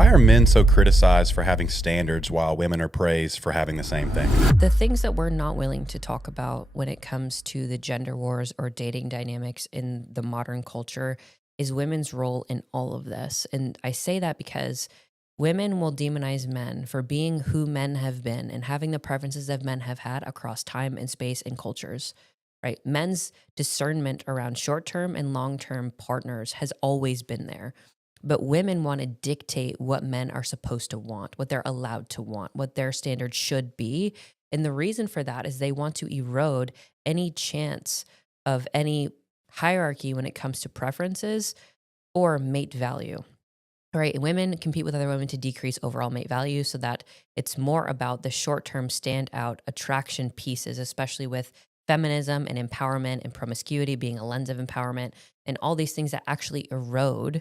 Why are men so criticized for having standards while women are praised for having the same thing? The things that we're not willing to talk about when it comes to the gender wars or dating dynamics in the modern culture is women's role in all of this. And I say that because women will demonize men for being who men have been and having the preferences that men have had across time and space and cultures, right? Men's discernment around short-term and long-term partners has always been there. But women want to dictate what men are supposed to want, what they're allowed to want, what their standards should be. And the reason for that is they want to erode any chance of any hierarchy when it comes to preferences or mate value. Right? Women compete with other women to decrease overall mate value so that it's more about the short-term standout attraction pieces, especially with feminism and empowerment and promiscuity being a lens of empowerment and all these things that actually erode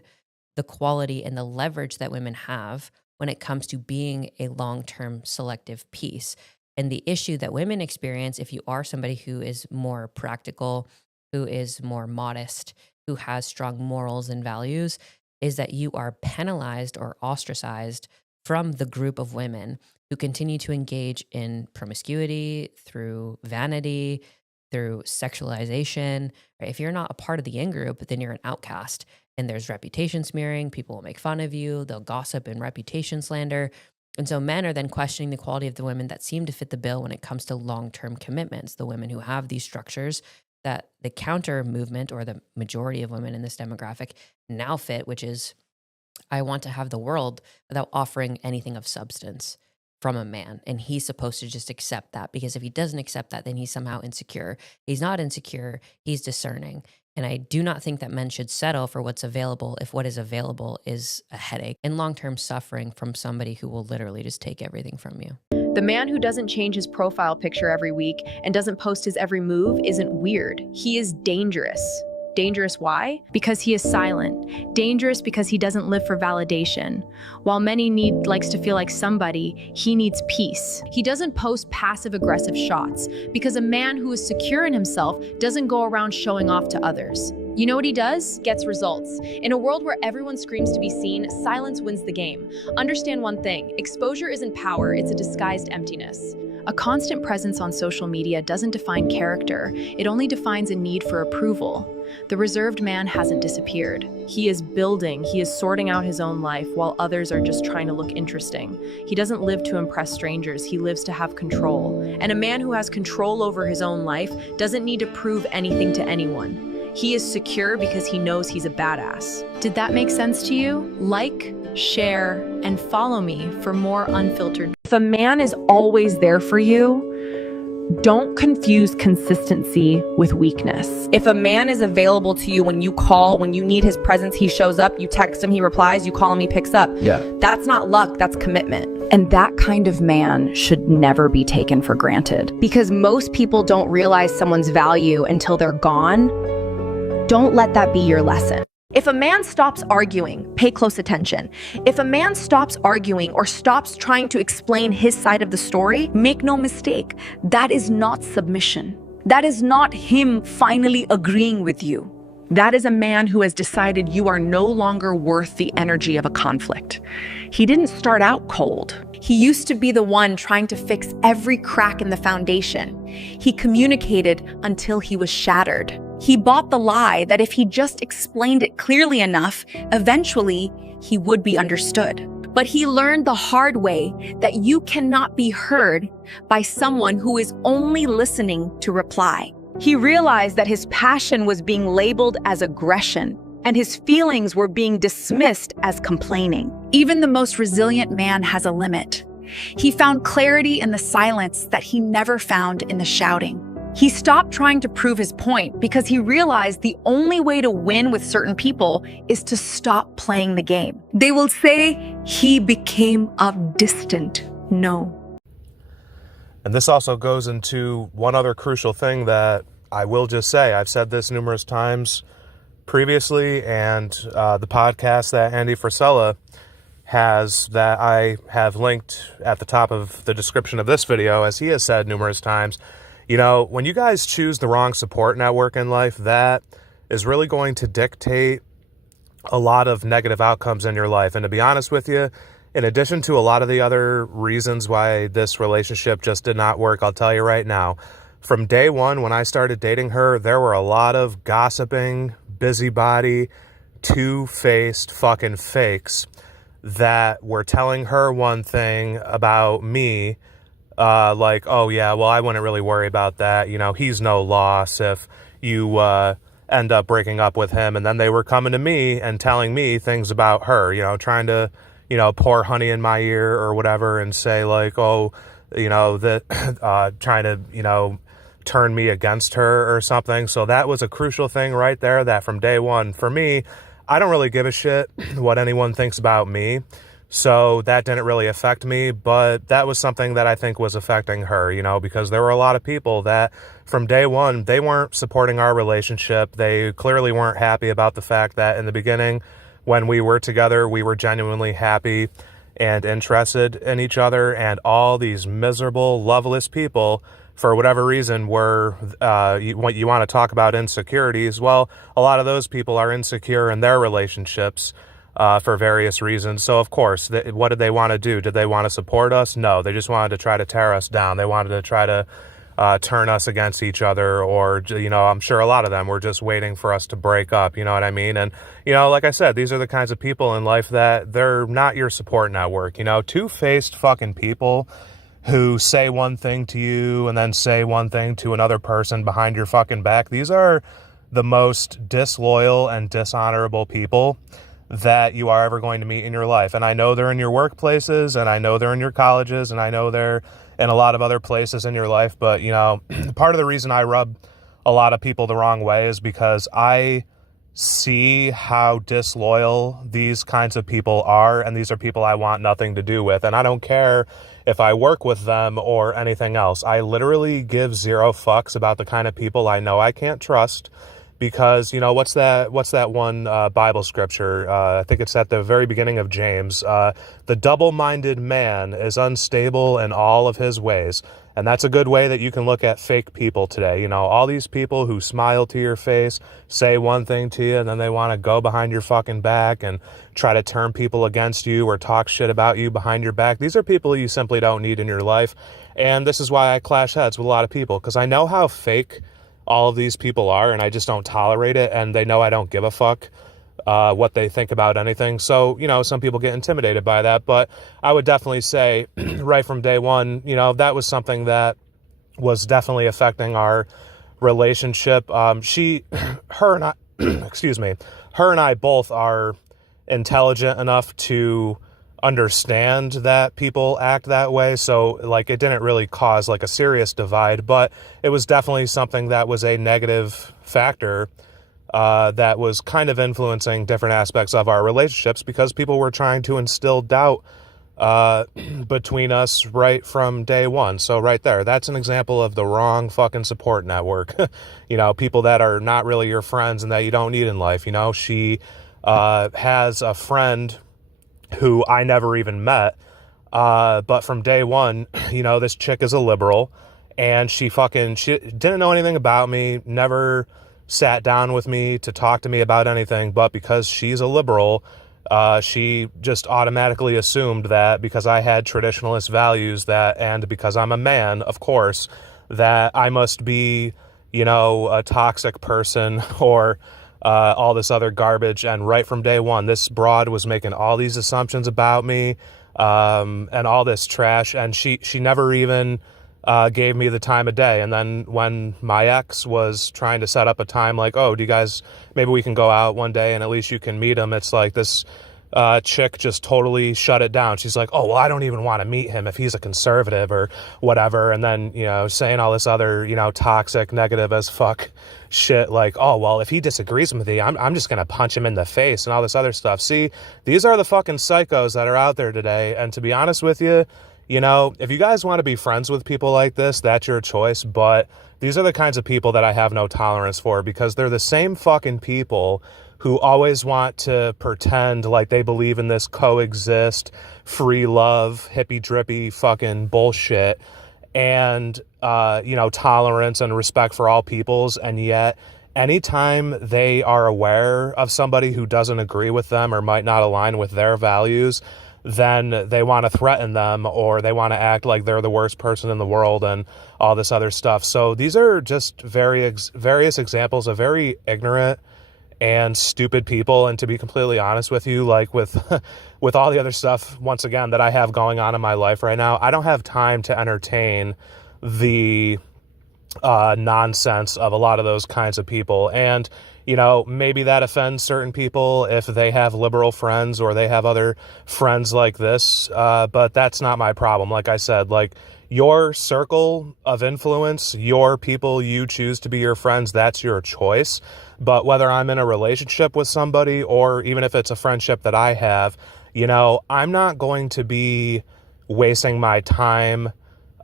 the quality and the leverage that women have when it comes to being a long-term selective piece. And the issue that women experience, if you are somebody who is more practical, who is more modest, who has strong morals and values, is that you are penalized or ostracized from the group of women who continue to engage in promiscuity, through vanity, through sexualization. Right? If you're not a part of the in-group, then you're an outcast. And there's reputation smearing. People will make fun of you. They'll gossip and reputation slander. And so men are then questioning the quality of the women that seem to fit the bill when it comes to long-term commitments, the women who have these structures that the counter movement or the majority of women in this demographic now fit, which is, I want to have the world without offering anything of substance from a man. And he's supposed to just accept that, because if he doesn't accept that, then he's somehow insecure. He's not insecure, he's discerning. And I do not think that men should settle for what's available if what is available is a headache and long-term suffering from somebody who will literally just take everything from you. The man who doesn't change his profile picture every week and doesn't post his every move isn't weird. He is dangerous. Dangerous why? Because he is silent. Dangerous because he doesn't live for validation. While many likes to feel like somebody, he needs peace. He doesn't post passive-aggressive shots because a man who is secure in himself doesn't go around showing off to others. You know what he does? Gets results. In a world where everyone screams to be seen, silence wins the game. Understand one thing, exposure isn't power, it's a disguised emptiness. A constant presence on social media doesn't define character, it only defines a need for approval. The reserved man hasn't disappeared. He is building, he is sorting out his own life while others are just trying to look interesting. He doesn't live to impress strangers, he lives to have control. And a man who has control over his own life doesn't need to prove anything to anyone. He is secure because he knows he's a badass. Did that make sense to you? Like, share, and follow me for more unfiltered. If a man is always there for you, don't confuse consistency with weakness. If a man is available to you when you call, when you need his presence, he shows up, you text him, he replies, you call him, he picks up. Yeah. That's not luck, that's commitment. And that kind of man should never be taken for granted. Because most people don't realize someone's value until they're gone. Don't let that be your lesson. If a man stops arguing, pay close attention. If a man stops arguing or stops trying to explain his side of the story, make no mistake, that is not submission. That is not him finally agreeing with you. That is a man who has decided you are no longer worth the energy of a conflict. He didn't start out cold. He used to be the one trying to fix every crack in the foundation. He communicated until he was shattered. He bought the lie that if he just explained it clearly enough, eventually he would be understood. But he learned the hard way that you cannot be heard by someone who is only listening to reply. He realized that his passion was being labeled as aggression, and his feelings were being dismissed as complaining. Even the most resilient man has a limit. He found clarity in the silence that he never found in the shouting. He stopped trying to prove his point because he realized the only way to win with certain people is to stop playing the game. They will say he became distant. No. And this also goes into one other crucial thing that I will just say. I've said this numerous times previously, and the podcast that Andy Frisella has that I have linked at the top of the description of this video, as he has said numerous times, you know, when you guys choose the wrong support network in life, that is really going to dictate a lot of negative outcomes in your life. And to be honest with you, in addition to a lot of the other reasons why this relationship just did not work, I'll tell you right now, from day one, when I started dating her, there were a lot of gossiping, busybody, two-faced fucking fakes that were telling her one thing about me, like, oh yeah, well, I wouldn't really worry about that. You know, he's no loss if you end up breaking up with him. And then they were coming to me and telling me things about her, you know, trying to, you know, pour honey in my ear or whatever and say like, oh, you know, that trying to, you know, turn me against her or something. So that was a crucial thing right there, that from day one, for me, I don't really give a shit what anyone thinks about me. So that didn't really affect me, but that was something that I think was affecting her, you know, because there were a lot of people that from day one, they weren't supporting our relationship. They clearly weren't happy about the fact that in the beginning, when we were together, we were genuinely happy and interested in each other, and all these miserable, loveless people, for whatever reason, were, you want to talk about insecurities. Well, a lot of those people are insecure in their relationships for various reasons. So, of course, what did they want to do? Did they want to support us? No, they just wanted to try to tear us down. They wanted to try to turn us against each other, or, you know, I'm sure a lot of them were just waiting for us to break up, you know what I mean? And, you know, like I said, these are the kinds of people in life that they're not your support network, you know, two-faced fucking people who say one thing to you and then say one thing to another person behind your fucking back. These are the most disloyal and dishonorable people that you are ever going to meet in your life. And I know they're in your workplaces, and I know they're in your colleges, and I know they're in a lot of other places in your life. But, you know, part of the reason I rub a lot of people the wrong way is because I see how disloyal these kinds of people are, and these are people I want nothing to do with. And I don't care if I work with them or anything else. I literally give zero fucks about the kind of people I know I can't trust. Because, you know, what's that one Bible scripture? I think it's at the very beginning of James. The double-minded man is unstable in all of his ways. And that's a good way that you can look at fake people today. You know, all these people who smile to your face, say one thing to you, and then they want to go behind your fucking back and try to turn people against you or talk shit about you behind your back. These are people you simply don't need in your life. And this is why I clash heads with a lot of people, because I know how fake all of these people are, and I just don't tolerate it, and they know I don't give a fuck what they think about anything. So, you know, some people get intimidated by that, but I would definitely say right from day one, you know, that was something that was definitely affecting our relationship. Her and I, excuse me, her and I both are intelligent enough to understand that people act that way, so like it didn't really cause like a serious divide, but it was definitely something that was a negative factor that was kind of influencing different aspects of our relationships, because people were trying to instill doubt between us right from day one. So right there, that's an example of the wrong fucking support network. You know, people that are not really your friends and that you don't need in life. You know, she has a friend who I never even met, but from day one, you know, this chick is a liberal, and she didn't know anything about me, never sat down with me to talk to me about anything, but because she's a liberal, she just automatically assumed that because I had traditionalist values, and because I'm a man, of course, that I must be, you know, a toxic person or all this other garbage. And right from day one, this broad was making all these assumptions about me, and all this trash. And she never even gave me the time of day. And then when my ex was trying to set up a time, like, oh, maybe we can go out one day and at least you can meet him, it's like this chick just totally shut it down. She's like, oh, well, I don't even want to meet him if he's a conservative or whatever. And then, you know, saying all this other, you know, toxic, negative as fuck shit, like, oh, well, if he disagrees with me, I'm just going to punch him in the face and all this other stuff. See, these are the fucking psychos that are out there today. And to be honest with you, you know, if you guys want to be friends with people like this, that's your choice. But these are the kinds of people that I have no tolerance for, because they're the same fucking people who always want to pretend like they believe in this coexist, free love, hippy drippy fucking bullshit, and, you know, tolerance and respect for all peoples. And yet anytime they are aware of somebody who doesn't agree with them or might not align with their values, then they want to threaten them, or they want to act like they're the worst person in the world and all this other stuff. So these are just various examples of very ignorant and stupid people. And to be completely honest with you, like with with all the other stuff, once again, that I have going on in my life right now, I don't have time to entertain the nonsense of a lot of those kinds of people. And, you know, maybe that offends certain people if they have liberal friends or they have other friends like this, but that's not my problem. Like I said, like, your circle of influence, your people you choose to be your friends, that's your choice. But whether I'm in a relationship with somebody or even if it's a friendship that I have, you know, I'm not going to be wasting my time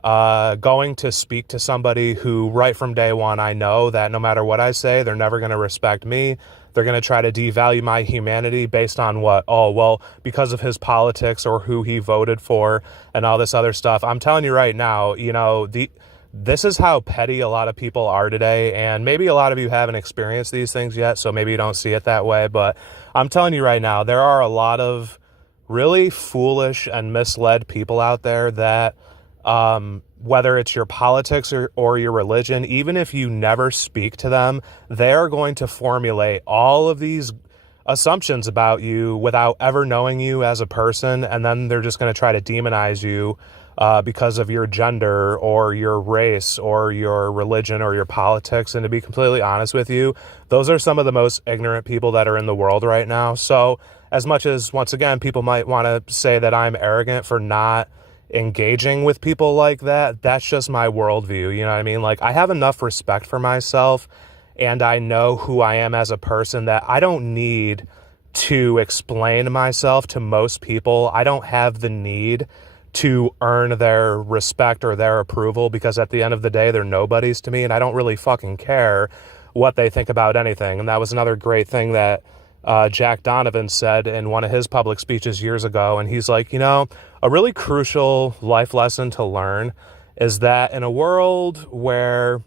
going to speak to somebody who right from day one, I know that no matter what I say, they're never going to respect me. They're going to try to devalue my humanity based on what? Oh, well, because of his politics or who he voted for and all this other stuff. I'm telling you right now, you know, this is how petty a lot of people are today. And maybe a lot of you haven't experienced these things yet, so maybe you don't see it that way. But I'm telling you right now, there are a lot of really foolish and misled people out there that whether it's your politics or your religion, even if you never speak to them, they're going to formulate all of these assumptions about you without ever knowing you as a person. And then they're just going to try to demonize you because of your gender or your race or your religion or your politics. And to be completely honest with you, those are some of the most ignorant people that are in the world right now. So as much as, once again, people might want to say that I'm arrogant for not engaging with people like that, that's just my worldview. You know what I mean? Like, I have enough respect for myself and I know who I am as a person that I don't need to explain myself to most people. I don't have the need to earn their respect or their approval, because at the end of the day, they're nobodies to me and I don't really fucking care what they think about anything. And that was another great thing that Jack Donovan said in one of his public speeches years ago. And he's like, you know, a really crucial life lesson to learn is that in a world where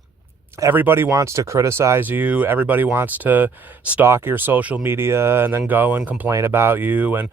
everybody wants to criticize you, everybody wants to stalk your social media and then go and complain about you, and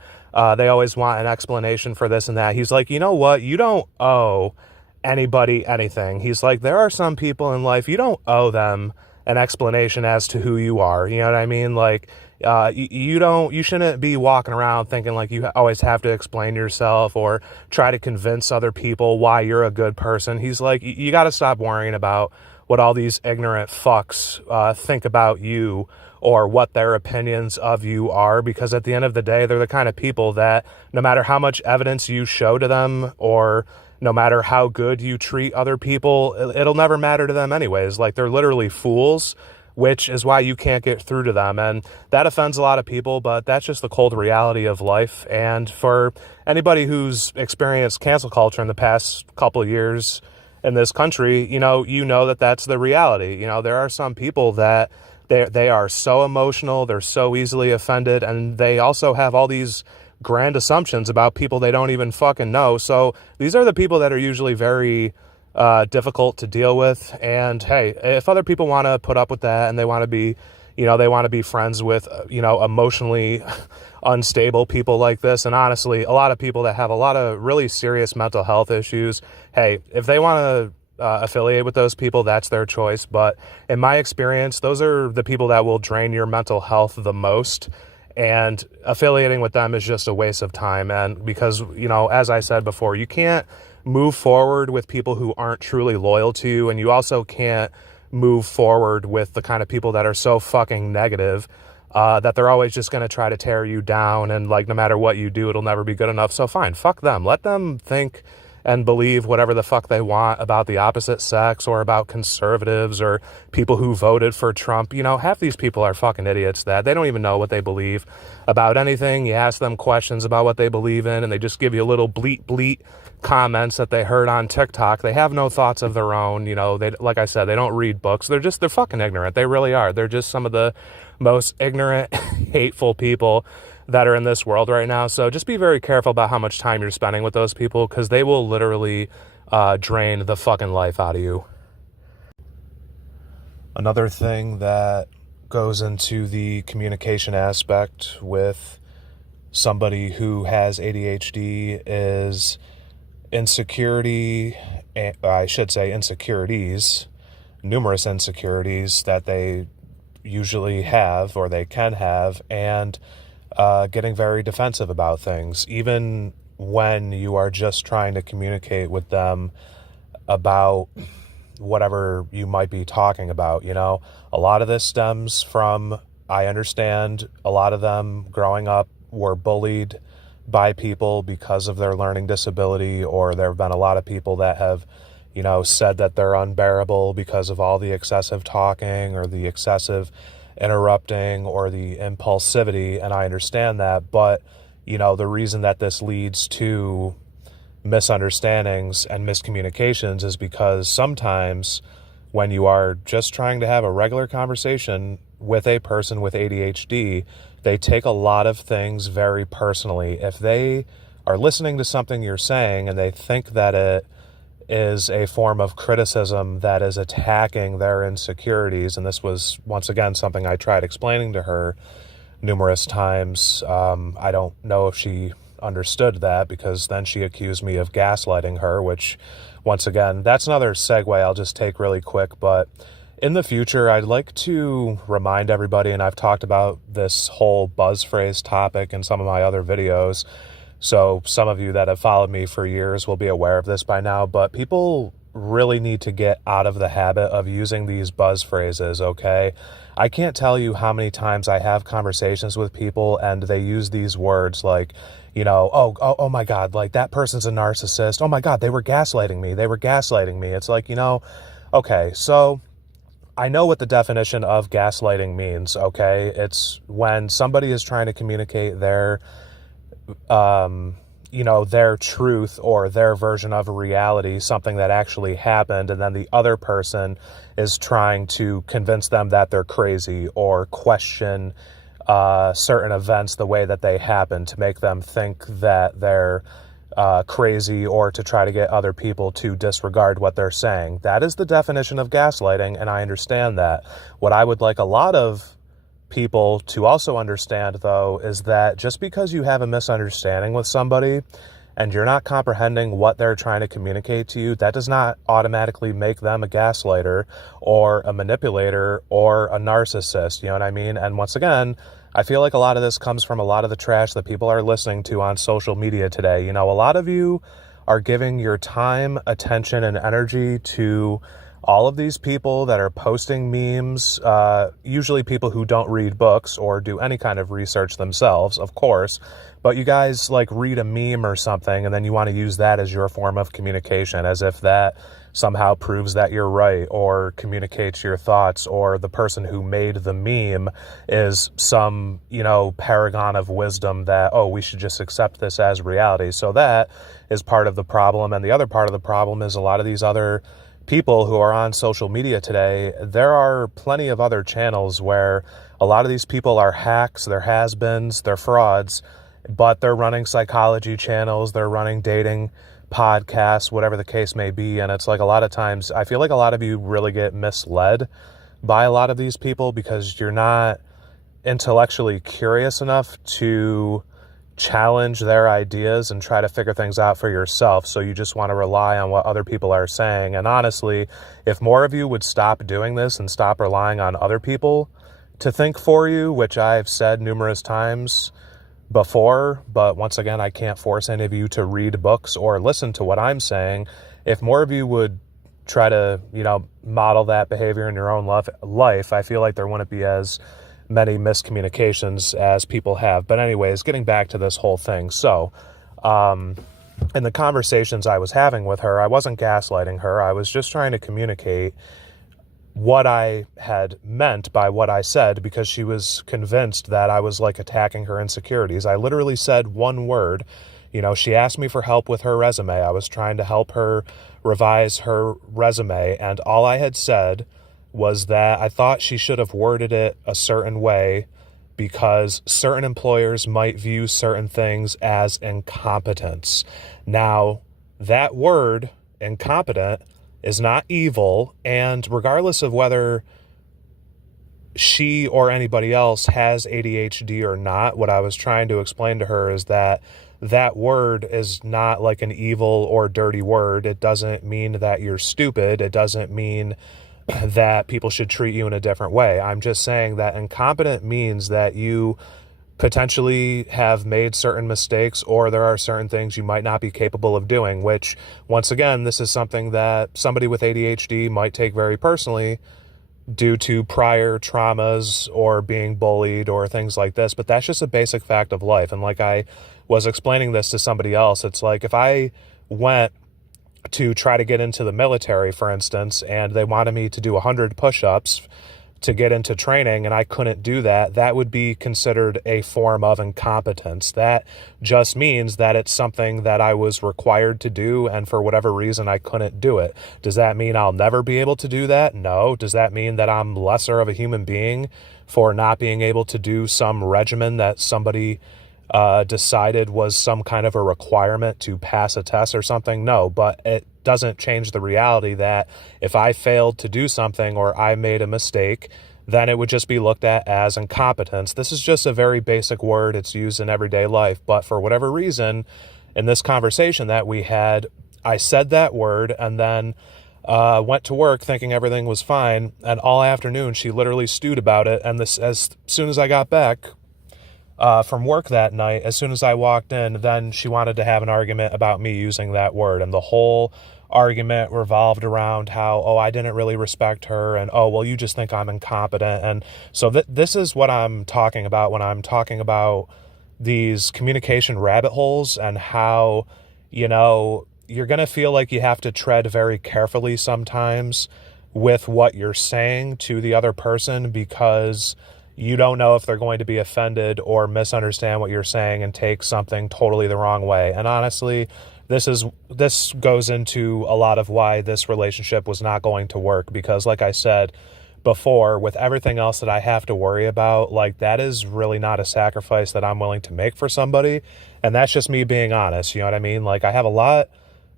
they always want an explanation for this and that. He's like, you know what? You don't owe anybody anything. He's like, there are some people in life, you don't owe them an explanation as to who you are. You know what I mean? Like, you shouldn't be walking around thinking like you always have to explain yourself or try to convince other people why you're a good person. He's like, you got to stop worrying about what all these ignorant fucks think about you or what their opinions of you are, because at the end of the day, they're the kind of people that no matter how much evidence you show to them or no matter how good you treat other people, it'll never matter to them anyways. Like, they're literally fools, which is why you can't get through to them. And that offends a lot of people, but that's just the cold reality of life. And for anybody who's experienced cancel culture in the past couple of years in this country, you know that that's the reality. You know, there are some people that they are so emotional, they're so easily offended, and they also have all these grand assumptions about people they don't even fucking know. So these are the people that are usually very difficult to deal with. And hey, if other people want to put up with that and they want to be friends with emotionally unstable people like this, and honestly a lot of people that have a lot of really serious mental health issues, hey, if they want to affiliate with those people, that's their choice. But in my experience, those are the people that will drain your mental health the most, and affiliating with them is just a waste of time. And because, as I said before, you can't move forward with people who aren't truly loyal to you, and you also can't move forward with the kind of people that are so fucking negative that they're always just going to try to tear you down, and like no matter what you do, it'll never be good enough. So fine, fuck them. Let them think and believe whatever the fuck they want about the opposite sex or about conservatives or people who voted for Trump. Half these people are fucking idiots that they don't even know what they believe about anything. You ask them questions about what they believe in and they just give you little bleat comments that they heard on TikTok. They have no thoughts of their own. They, like I said, they don't read books. They're fucking ignorant. They really are. They're just some of the most ignorant, hateful people that are in this world right now. So just be very careful about how much time you're spending with those people, because they will literally drain the fucking life out of you. Another thing that goes into the communication aspect with somebody who has ADHD is insecurity, I should say insecurities, numerous insecurities that they usually have or they can have, and getting very defensive about things, even when you are just trying to communicate with them about whatever you might be talking about. You know, a lot of this stems from, I understand, a lot of them growing up were bullied by people because of their learning disability, or there have been a lot of people that have, you know, said that they're unbearable because of all the excessive talking or the excessive interrupting or the impulsivity, and I understand that, but, you know, the reason that this leads to misunderstandings and miscommunications is because sometimes when you are just trying to have a regular conversation with a person with ADHD, they take a lot of things very personally. If they are listening to something you're saying and they think that it is a form of criticism that is attacking their insecurities, and this was, once again, something I tried explaining to her numerous times. I don't know if she understood that, because then she accused me of gaslighting her, which, once again, that's another segue I'll just take really quick. But in the future, I'd like to remind everybody, and I've talked about this whole buzz phrase topic in some of my other videos, so some of you that have followed me for years will be aware of this by now, but people really need to get out of the habit of using these buzz phrases, okay? I can't tell you how many times I have conversations with people and they use these words like, you know, oh my God, like that person's a narcissist. Oh my God, they were gaslighting me. They were gaslighting me. It's like, you know, okay, so I know what the definition of gaslighting means, okay? It's when somebody is trying to communicate their you know, their truth or their version of a reality, something that actually happened, and then the other person is trying to convince them that they're crazy or question certain events the way that they happen to make them think that they're crazy, or to try to get other people to disregard what they're saying. That is the definition of gaslighting, and I understand that. What I would like a lot of people to also understand, though, is that just because you have a misunderstanding with somebody and you're not comprehending what they're trying to communicate to you, that does not automatically make them a gaslighter or a manipulator or a narcissist, you know what I mean? And once again, I feel like a lot of this comes from a lot of the trash that people are listening to on social media today. You know, a lot of you are giving your time, attention, and energy to all of these people that are posting memes, usually people who don't read books or do any kind of research themselves, of course, but you guys like read a meme or something and then you want to use that as your form of communication, as if that somehow proves that you're right or communicates your thoughts, or the person who made the meme is some, you know, paragon of wisdom that, oh, we should just accept this as reality. So that is part of the problem. And the other part of the problem is a lot of these other people who are on social media today, there are plenty of other channels where a lot of these people are hacks, they're has-beens, they're frauds, but they're running psychology channels, they're running dating podcasts, whatever the case may be. And it's like, a lot of times, I feel like a lot of you really get misled by a lot of these people because you're not intellectually curious enough to challenge their ideas and try to figure things out for yourself. So you just want to rely on what other people are saying. And honestly, if more of you would stop doing this and stop relying on other people to think for you, which I've said numerous times before, but once again, I can't force any of you to read books or listen to what I'm saying. If more of you would try to, you know, model that behavior in your own life, I feel like there wouldn't be as many miscommunications as people have. But anyways, getting back to this whole thing. So, in the conversations I was having with her, I wasn't gaslighting her. I was just trying to communicate what I had meant by what I said, because she was convinced that I was like attacking her insecurities. I literally said one word. You know, she asked me for help with her resume. I was trying to help her revise her resume, and all I had said was that I thought she should have worded it a certain way because certain employers might view certain things as incompetence. Now, that word, incompetent, is not evil, and regardless of whether she or anybody else has ADHD or not, what I was trying to explain to her is that that word is not like an evil or dirty word. It doesn't mean that you're stupid. It doesn't mean that people should treat you in a different way. I'm just saying that incompetent means that you potentially have made certain mistakes, or there are certain things you might not be capable of doing, which, once again, this is something that somebody with ADHD might take very personally due to prior traumas or being bullied or things like this. But that's just a basic fact of life. And like I was explaining this to somebody else, it's like if I went to try to get into the military, for instance, and they wanted me to do 100 push-ups to get into training and I couldn't do that, that would be considered a form of incompetence. That just means that it's something that I was required to do, and for whatever reason I couldn't do it. Does that mean I'll never be able to do that? No. Does that mean that I'm lesser of a human being for not being able to do some regimen that somebody decided was some kind of a requirement to pass a test or something? No, but it doesn't change the reality that if I failed to do something or I made a mistake, then it would just be looked at as incompetence. This is just a very basic word. It's used in everyday life. But for whatever reason, in this conversation that we had, I said that word and then went to work thinking everything was fine. And all afternoon, she literally stewed about it. And this, as soon as I got back from work that night, as soon as I walked in, then she wanted to have an argument about me using that word. And the whole argument revolved around how, oh, I didn't really respect her, and oh, well, you just think I'm incompetent. And so this is what I'm talking about when I'm talking about these communication rabbit holes, and how, you know, you're going to feel like you have to tread very carefully sometimes with what you're saying to the other person, because you don't know if they're going to be offended or misunderstand what you're saying and take something totally the wrong way. And honestly, this goes into a lot of why this relationship was not going to work, because like I said before, with everything else that I have to worry about, like, that is really not a sacrifice that I'm willing to make for somebody. And that's just me being honest, you know what I mean? Like, I have a lot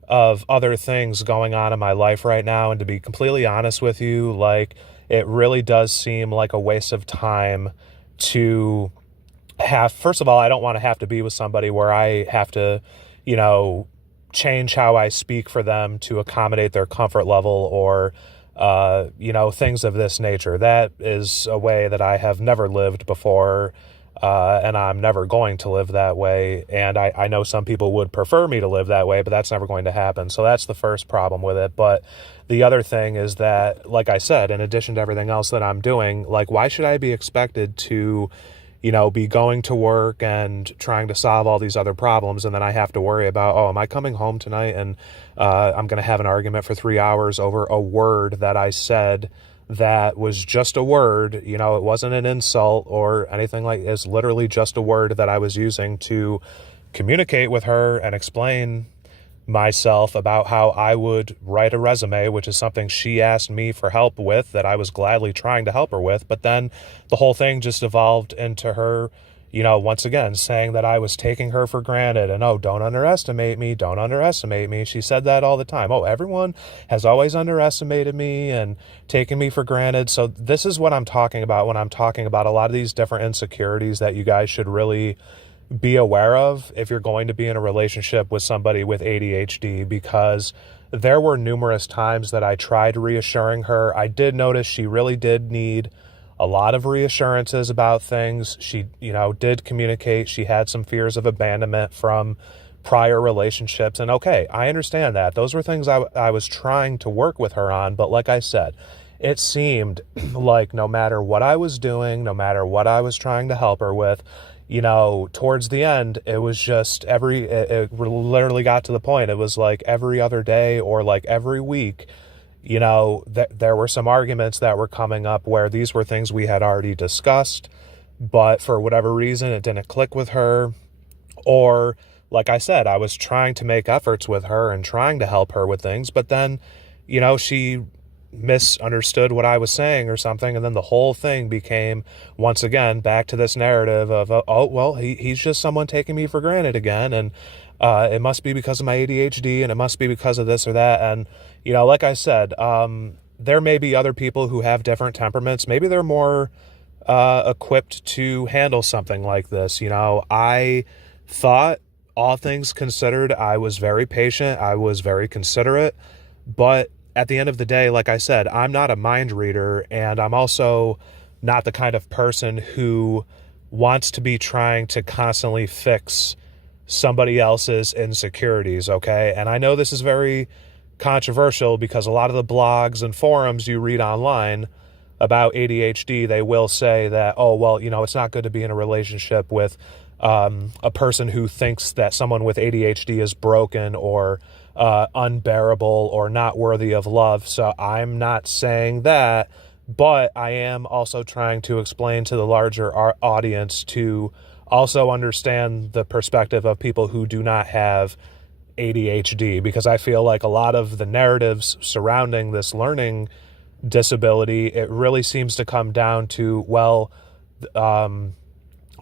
of other things going on in my life right now, and to be completely honest with you, like, it really does seem like a waste of time to have, first of all, I don't want to have to be with somebody where I have to, you know, change how I speak for them to accommodate their comfort level, or, you know, things of this nature. That is a way that I have never lived before, and I'm never going to live that way. And I know some people would prefer me to live that way, but that's never going to happen. So that's the first problem with it. But the other thing is that, like I said, in addition to everything else that I'm doing, like, why should I be expected to, you know, be going to work and trying to solve all these other problems, and then I have to worry about, oh, am I coming home tonight and I'm going to have an argument for 3 hours over a word that I said that was just a word, you know, it wasn't an insult or anything like, it's literally just a word that I was using to communicate with her and explain myself about how I would write a resume, which is something she asked me for help with, that I was gladly trying to help her with. But then the whole thing just evolved into her, you know, once again, saying that I was taking her for granted, and, oh, don't underestimate me, don't underestimate me. She said that all the time. Oh, everyone has always underestimated me and taken me for granted. So this is what I'm talking about when I'm talking about a lot of these different insecurities that you guys should really be aware of if you're going to be in a relationship with somebody with ADHD, because there were numerous times that I tried reassuring her. I did notice she really did need a lot of reassurances about things. She, you know, did communicate. She had some fears of abandonment from prior relationships. And okay, I understand that. Those were things I was trying to work with her on. But like I said, it seemed like no matter what I was doing, no matter what I was trying to help her with, you know, towards the end, it was just it literally got to the point. It was like every other day or like every week, you know, there were some arguments that were coming up where these were things we had already discussed, but for whatever reason, it didn't click with her. Or, like I said, I was trying to make efforts with her and trying to help her with things, but then, you know, she misunderstood what I was saying or something, and then the whole thing became, once again, back to this narrative of, oh, well, he's just someone taking me for granted again, and it must be because of my ADHD, and it must be because of this or that. And, you know, like I said, there may be other people who have different temperaments. Maybe they're more equipped to handle something like this. I thought, all things considered, I was very patient. I was very considerate. But at the end of the day, like I said, I'm not a mind reader, and I'm also not the kind of person who wants to be trying to constantly fix somebody else's insecurities, okay? And I know this is very controversial because a lot of the blogs and forums you read online about ADHD, they will say that, oh, well, it's not good to be in a relationship with a person who thinks that someone with ADHD is broken or unbearable or not worthy of love. So I'm not saying that, but I am also trying to explain to the larger audience to also understand the perspective of people who do not have ADHD, because I feel like a lot of the narratives surrounding this learning disability, it really seems to come down to, well,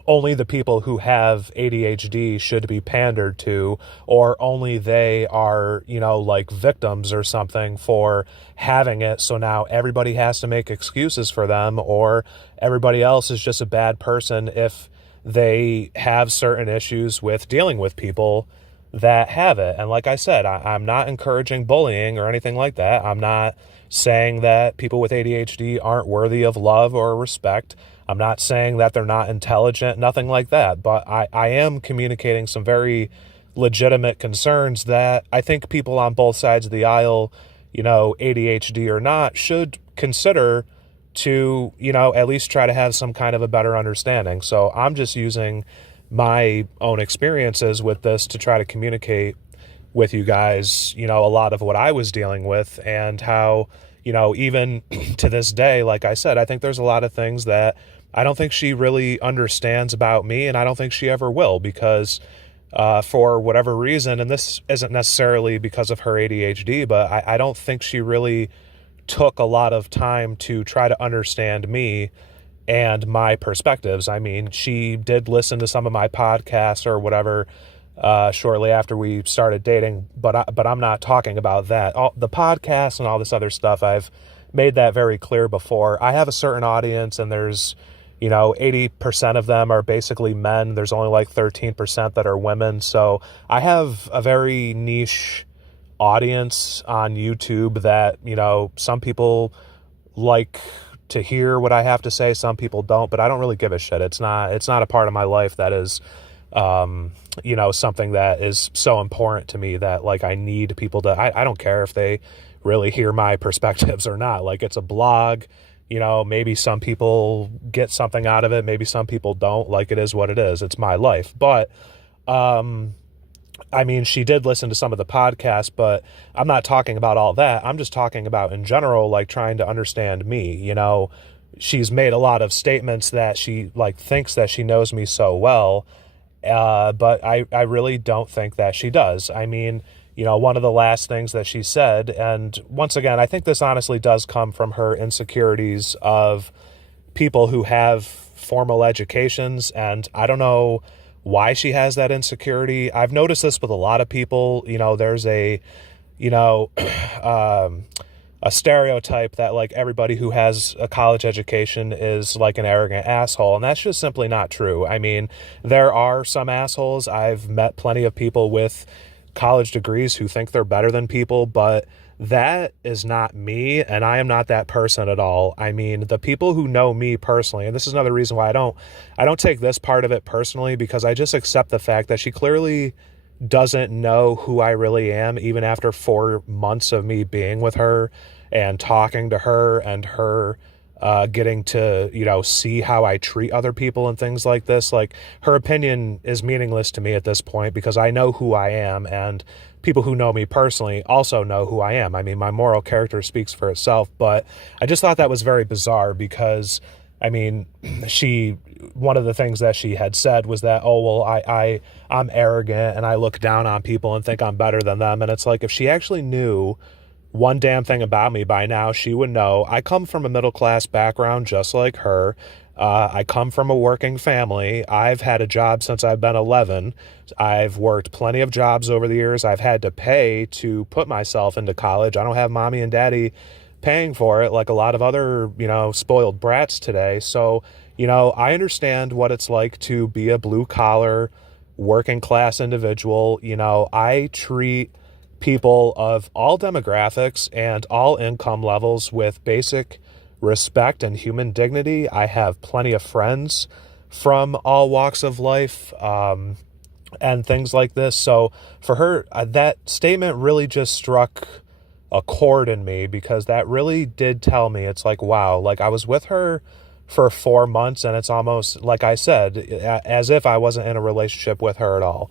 only the people who have ADHD should be pandered to, or only they are, like victims or something for having it. So now everybody has to make excuses for them, or everybody else is just a bad person if they have certain issues with dealing with people that have it. And like I said, I'm not encouraging bullying or anything like that. I'm not saying that people with ADHD aren't worthy of love or respect. I'm not saying that they're not intelligent, nothing like that. But I am communicating some very legitimate concerns that I think people on both sides of the aisle, ADHD or not, should consider to, at least try to have some kind of a better understanding. So I'm just using my own experiences with this to try to communicate with you guys, a lot of what I was dealing with, and how, even to this day, like I said, I think there's a lot of things that I don't think she really understands about me, and I don't think she ever will, because for whatever reason, and this isn't necessarily because of her ADHD, but I don't think she really took a lot of time to try to understand me and my perspectives. I mean, she did listen to some of my podcasts or whatever shortly after we started dating, but I'm not talking about that. The podcast and all this other stuff, I've made that very clear before. I have a certain audience, and there's 80% of them are basically men. There's only like 13% that are women. So I have a very niche audience on YouTube that, some people like to hear what I have to say, some people don't, but I don't really give a shit. It's not a part of my life that is, something that is so important to me that, like, I need people to, I don't care if they really hear my perspectives or not. Like, it's a blog, maybe some people get something out of it, maybe some people don't. Like, it is what it is. It's my life. But, I mean, she did listen to some of the podcasts, but I'm not talking about all that. I'm just talking about in general, like, trying to understand me. She's made a lot of statements that she, like, thinks that she knows me so well, but I really don't think that she does. I mean, one of the last things that she said, and once again, I think this honestly does come from her insecurities of people who have formal educations, and I don't know why she has that insecurity. I've noticed this with a lot of people. There's a stereotype that, like, everybody who has a college education is like an arrogant asshole, and that's just simply not true. I mean, there are some assholes. I've met plenty of people with college degrees who think they're better than people, but that is not me, and I am not that person at all. I mean, the people who know me personally, and this is another reason why I don't take this part of it personally, because I just accept the fact that she clearly doesn't know who I really am, even after 4 months of me being with her and talking to her, and her getting to, see how I treat other people and things like this. Like, her opinion is meaningless to me at this point, because I know who I am, and people who know me personally also know who I am. I mean, my moral character speaks for itself, but I just thought that was very bizarre, because, I mean, one of the things that she had said was that, oh, well, I'm arrogant and I look down on people and think I'm better than them. And it's like, if she actually knew one damn thing about me by now, she would know I come from a middle-class background just like her. I come from a working family. I've had a job since I've been 11. I've worked plenty of jobs over the years. I've had to pay to put myself into college. I don't have mommy and daddy paying for it like a lot of other, spoiled brats today. So, I understand what it's like to be a blue collar, working class individual. I treat people of all demographics and all income levels with basic respect and human dignity. I have plenty of friends from all walks of life, and things like this. So for her, that statement really just struck a chord in me, because that really did tell me, it's like, wow, like I was with her for 4 months, and it's almost like I said, as if I wasn't in a relationship with her at all,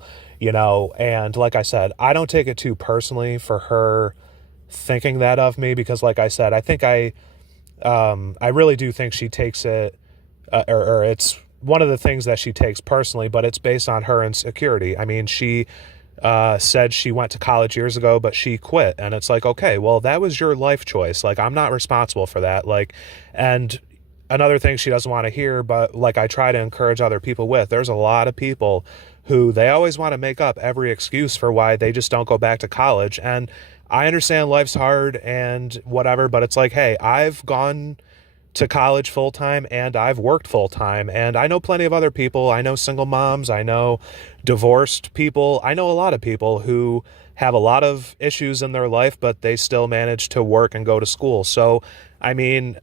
and like I said, I don't take it too personally for her thinking that of me, because like I said, I think I really do think she takes it, or it's one of the things that she takes personally, but it's based on her insecurity. I mean, she said she went to college years ago, but she quit. And it's like, okay, well, that was your life choice. Like, I'm not responsible for that. Like, and another thing she doesn't want to hear, but like I try to encourage other people with, there's a lot of people who they always want to make up every excuse for why they just don't go back to college. And I understand life's hard and whatever, but it's like, hey, I've gone to college full time and I've worked full time, and I know plenty of other people. I know single moms, I know divorced people, I know a lot of people who have a lot of issues in their life, but they still manage to work and go to school. So, I mean,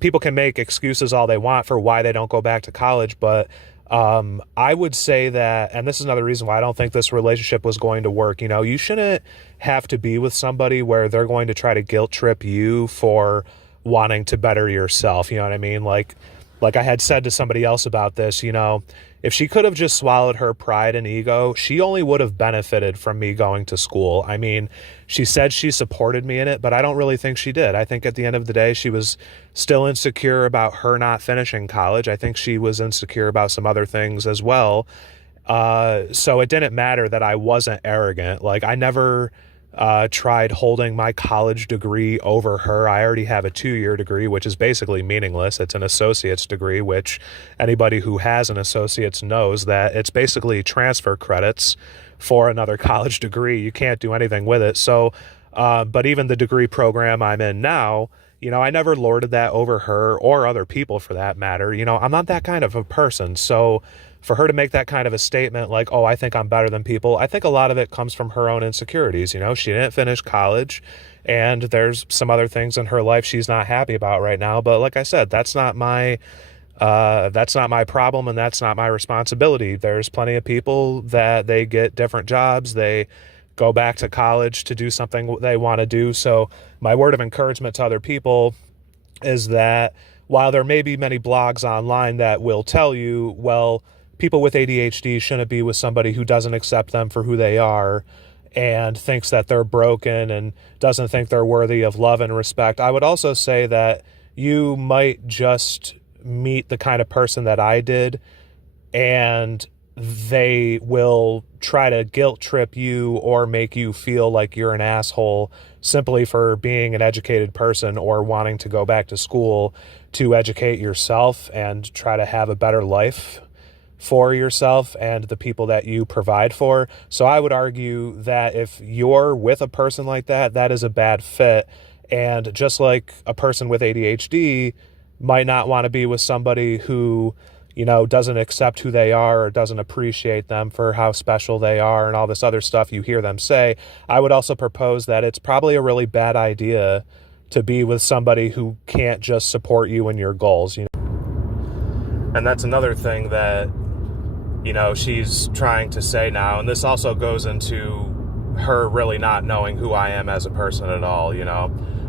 people can make excuses all they want for why they don't go back to college, but I would say that, and this is another reason why I don't think this relationship was going to work, you shouldn't have to be with somebody where they're going to try to guilt trip you for wanting to better yourself. You know what I mean? Like I had said to somebody else about this, if she could have just swallowed her pride and ego, she only would have benefited from me going to school. I mean, she said she supported me in it, but I don't really think she did. I think at the end of the day, she was still insecure about her not finishing college. I think she was insecure about some other things as well. So it didn't matter that I wasn't arrogant. Like, I never tried holding my college degree over her. I already have a 2-year degree, which is basically meaningless. It's an associate's degree, which anybody who has an associate's knows that it's basically transfer credits for another college degree. You can't do anything with it. So, but even the degree program I'm in now, I never lorded that over her or other people for that matter. I'm not that kind of a person. So for her to make that kind of a statement like, oh, I think I'm better than people, I think a lot of it comes from her own insecurities. She didn't finish college, and there's some other things in her life she's not happy about right now. But like I said, that's not my problem, and that's not my responsibility. There's plenty of people that they get different jobs. They go back to college to do something they want to do. So my word of encouragement to other people is that while there may be many blogs online that will tell you, well, people with ADHD shouldn't be with somebody who doesn't accept them for who they are and thinks that they're broken and doesn't think they're worthy of love and respect, I would also say that you might just meet the kind of person that I did, and they will try to guilt trip you or make you feel like you're an asshole simply for being an educated person or wanting to go back to school to educate yourself and try to have a better life for yourself and the people that you provide for. So I would argue that if you're with a person like that, that is a bad fit. And just like a person with ADHD might not want to be with somebody who, doesn't accept who they are or doesn't appreciate them for how special they are and all this other stuff you hear them say, I would also propose that it's probably a really bad idea to be with somebody who can't just support you in your goals. And that's another thing that, she's trying to say now. And this also goes into her really not knowing who I am as a person at all.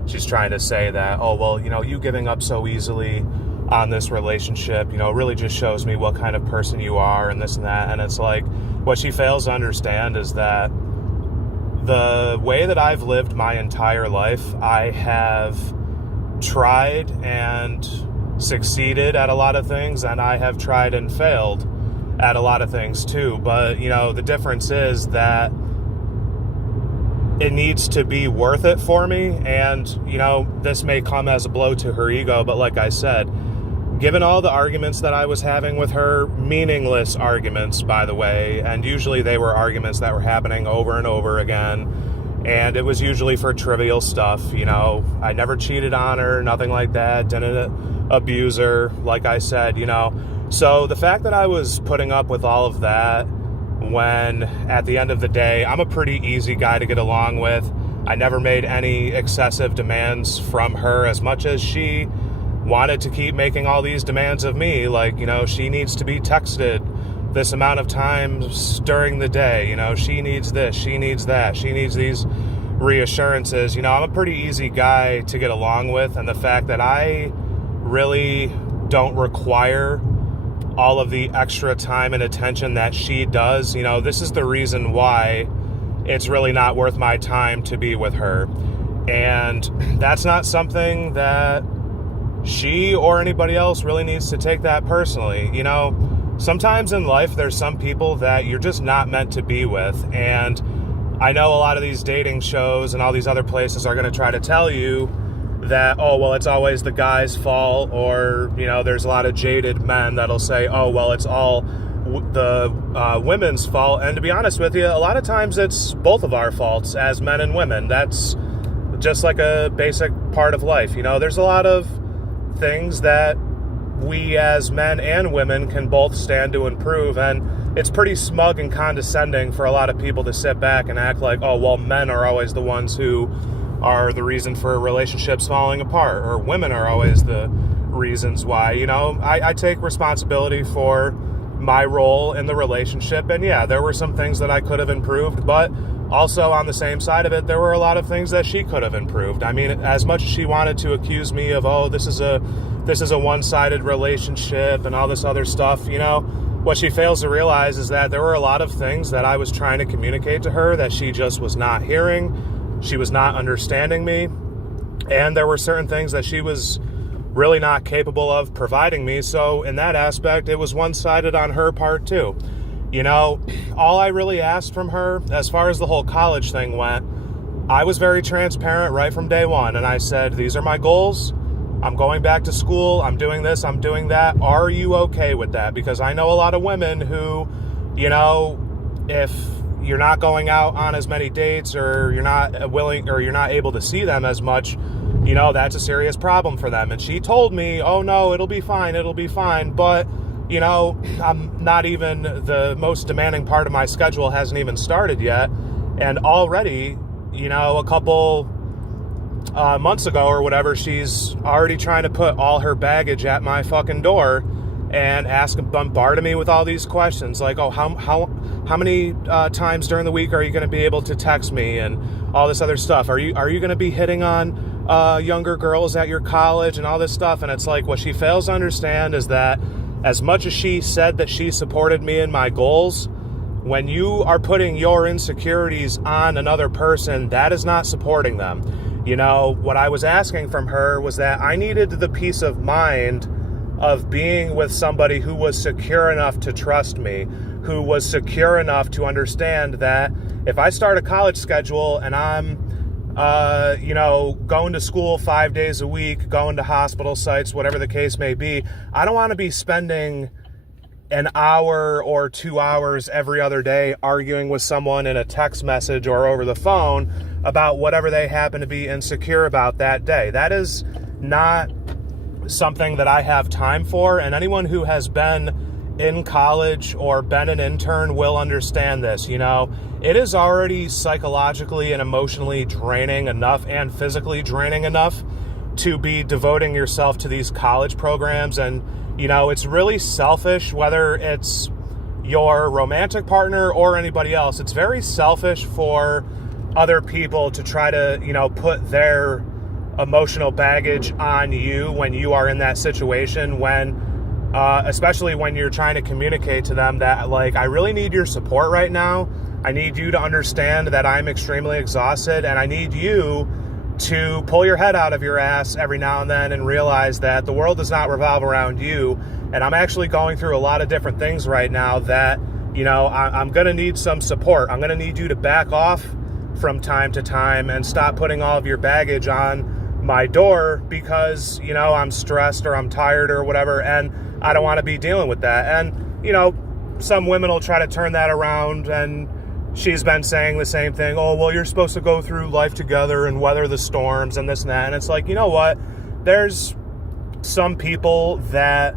She's trying to say that, oh, well, you giving up so easily on this relationship, really just shows me what kind of person you are and this and that. And it's like, what she fails to understand is that the way that I've lived my entire life, I have tried and succeeded at a lot of things, and I have tried and failed at a lot of things too. But, the difference is that it needs to be worth it for me. And, this may come as a blow to her ego, but like I said, given all the arguments that I was having with her, meaningless arguments, by the way, and usually they were arguments that were happening over and over again, And it was usually for trivial stuff, you know. I never cheated on her, nothing like that, didn't abuse her, like I said, you know. So the fact that I was putting up with all of that when at the end of the day, I'm a pretty easy guy to get along with. I never made any excessive demands from her, as much as she wanted to keep making all these demands of me. Like, you know, she needs to be texted this amount of times during the day, you know, she needs this, she needs that, she needs these reassurances. You know, I'm a pretty easy guy to get along with, and the fact that I really don't require all of the extra time and attention that she does, you know, this is the reason why it's really not worth my time to be with her. And that's not something that she or anybody else really needs to take that personally. You know, sometimes in life, there's some people that you're just not meant to be with. And I know a lot of these dating shows and all these other places are going to try to tell you that, oh, well, it's always the guy's fault. Or, you know, there's a lot of jaded men that'll say, oh, well, it's all the women's fault. And to be honest with you, a lot of times it's both of our faults as men and women. That's just like a basic part of life. You know, there's a lot of things that we as men and women can both stand to improve, and it's pretty smug and condescending for a lot of people to sit back and act like, oh, well, men are always the ones who are the reason for relationships falling apart, or women are always the reasons why. You know, I take responsibility for my role in the relationship, and yeah, there were some things that I could have improved, but also on the same side of it, there were a lot of things that she could have improved. I mean, as much as she wanted to accuse me of, oh, this is a one-sided relationship and all this other stuff, you know, what she fails to realize is that there were a lot of things that I was trying to communicate to her that she just was not hearing. She was not understanding me. And there were certain things that she was really not capable of providing me. So in that aspect, it was one-sided on her part too. You know, all I really asked from her, as far as the whole college thing went, I was very transparent right from day one. And I said, these are my goals. I'm going back to school. I'm doing this. I'm doing that. Are you okay with that? Because I know a lot of women who, you know, if you're not going out on as many dates, or you're not willing, or you're not able to see them as much, you know, that's a serious problem for them. And she told me, oh no, it'll be fine. It'll be fine. But you know, I'm not even, the most demanding part of my schedule hasn't even started yet. And already, you know, a couple months ago or whatever, she's already trying to put all her baggage at my fucking door and bombarding me with all these questions. Like, oh, how many times during the week are you going to be able to text me, and all this other stuff? Are you going to be hitting on younger girls at your college and all this stuff? And it's like, what she fails to understand is that as much as she said that she supported me in my goals, when you are putting your insecurities on another person, that is not supporting them. You know, what I was asking from her was that I needed the peace of mind of being with somebody who was secure enough to trust me, who was secure enough to understand that if I start a college schedule and I'm you know, going to school 5 days a week, going to hospital sites, whatever the case may be, I don't want to be spending an hour or 2 hours every other day arguing with someone in a text message or over the phone about whatever they happen to be insecure about that day. That is not something that I have time for, and anyone who has been in college or been an intern will understand this. You know, it is already psychologically and emotionally draining enough, and physically draining enough, to be devoting yourself to these college programs. And, you know, it's really selfish, whether it's your romantic partner or anybody else. It's very selfish for other people to try to, you know, put their emotional baggage on you when you are in that situation, when especially when you're trying to communicate to them that, like, I really need your support right now. I need you to understand that I'm extremely exhausted, and I need you to pull your head out of your ass every now and then and realize that the world does not revolve around you. And I'm actually going through a lot of different things right now that, you know, I'm going to need some support. I'm going to need you to back off from time to time and stop putting all of your baggage on my door because, you know, I'm stressed or I'm tired or whatever, and I don't want to be dealing with that. And, you know, some women will try to turn that around and she's been saying the same thing. Oh, well, you're supposed to go through life together and weather the storms and this and that. And it's like, you know what? There's some people that,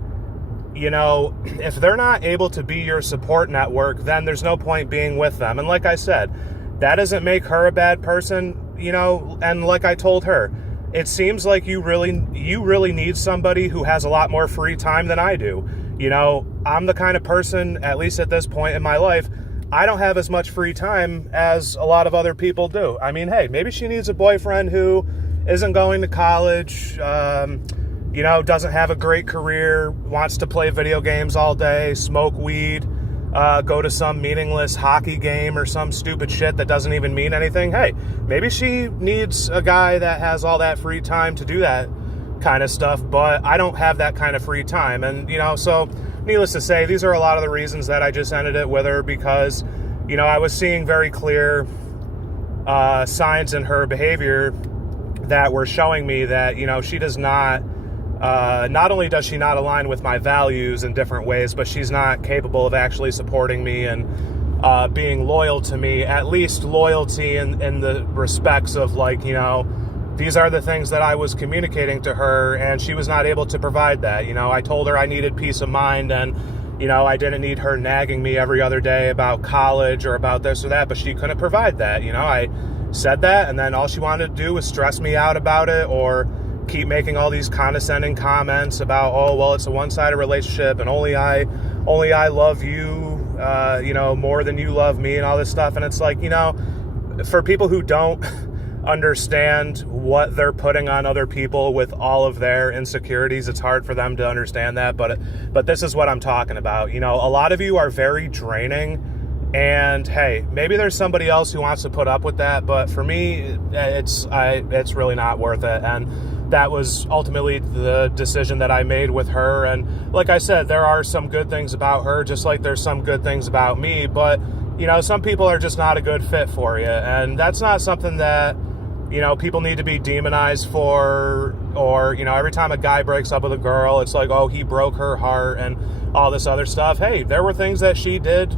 you know, if they're not able to be your support network, then there's no point being with them. And like I said, that doesn't make her a bad person, you know, and like I told her, it seems like you really need somebody who has a lot more free time than I do. You know, I'm the kind of person, at least at this point in my life, I don't have as much free time as a lot of other people do. I mean, hey, maybe she needs a boyfriend who isn't going to college, you know, doesn't have a great career, wants to play video games all day, smoke weed, go to some meaningless hockey game or some stupid shit that doesn't even mean anything. Hey, maybe she needs a guy that has all that free time to do that kind of stuff, but I don't have that kind of free time. And, you know, so needless to say, these are a lot of the reasons that I just ended it with her, because, you know, I was seeing very clear signs in her behavior that were showing me that, you know, she does not only does she not align with my values in different ways, but she's not capable of actually supporting me and being loyal to me, at least loyalty in the respects of, like, you know, these are the things that I was communicating to her, and she was not able to provide that. You know, I told her I needed peace of mind, and, you know, I didn't need her nagging me every other day about college or about this or that, but she couldn't provide that. You know, I said that, and then all she wanted to do was stress me out about it, or keep making all these condescending comments about, oh, well, it's a one-sided relationship, and only I love you, you know, more than you love me, and all this stuff. And it's like, you know, for people who don't understand what they're putting on other people with all of their insecurities, it's hard for them to understand that, but this is what I'm talking about. You know, a lot of you are very draining, and hey, maybe there's somebody else who wants to put up with that, but for me, it's really not worth it. And that was ultimately the decision that I made with her. And like I said, there are some good things about her, just like there's some good things about me, but, you know, some people are just not a good fit for you, and that's not something that, you know, people need to be demonized for. Or, you know, every time a guy breaks up with a girl, it's like, oh, he broke her heart and all this other stuff. Hey, there were things that she did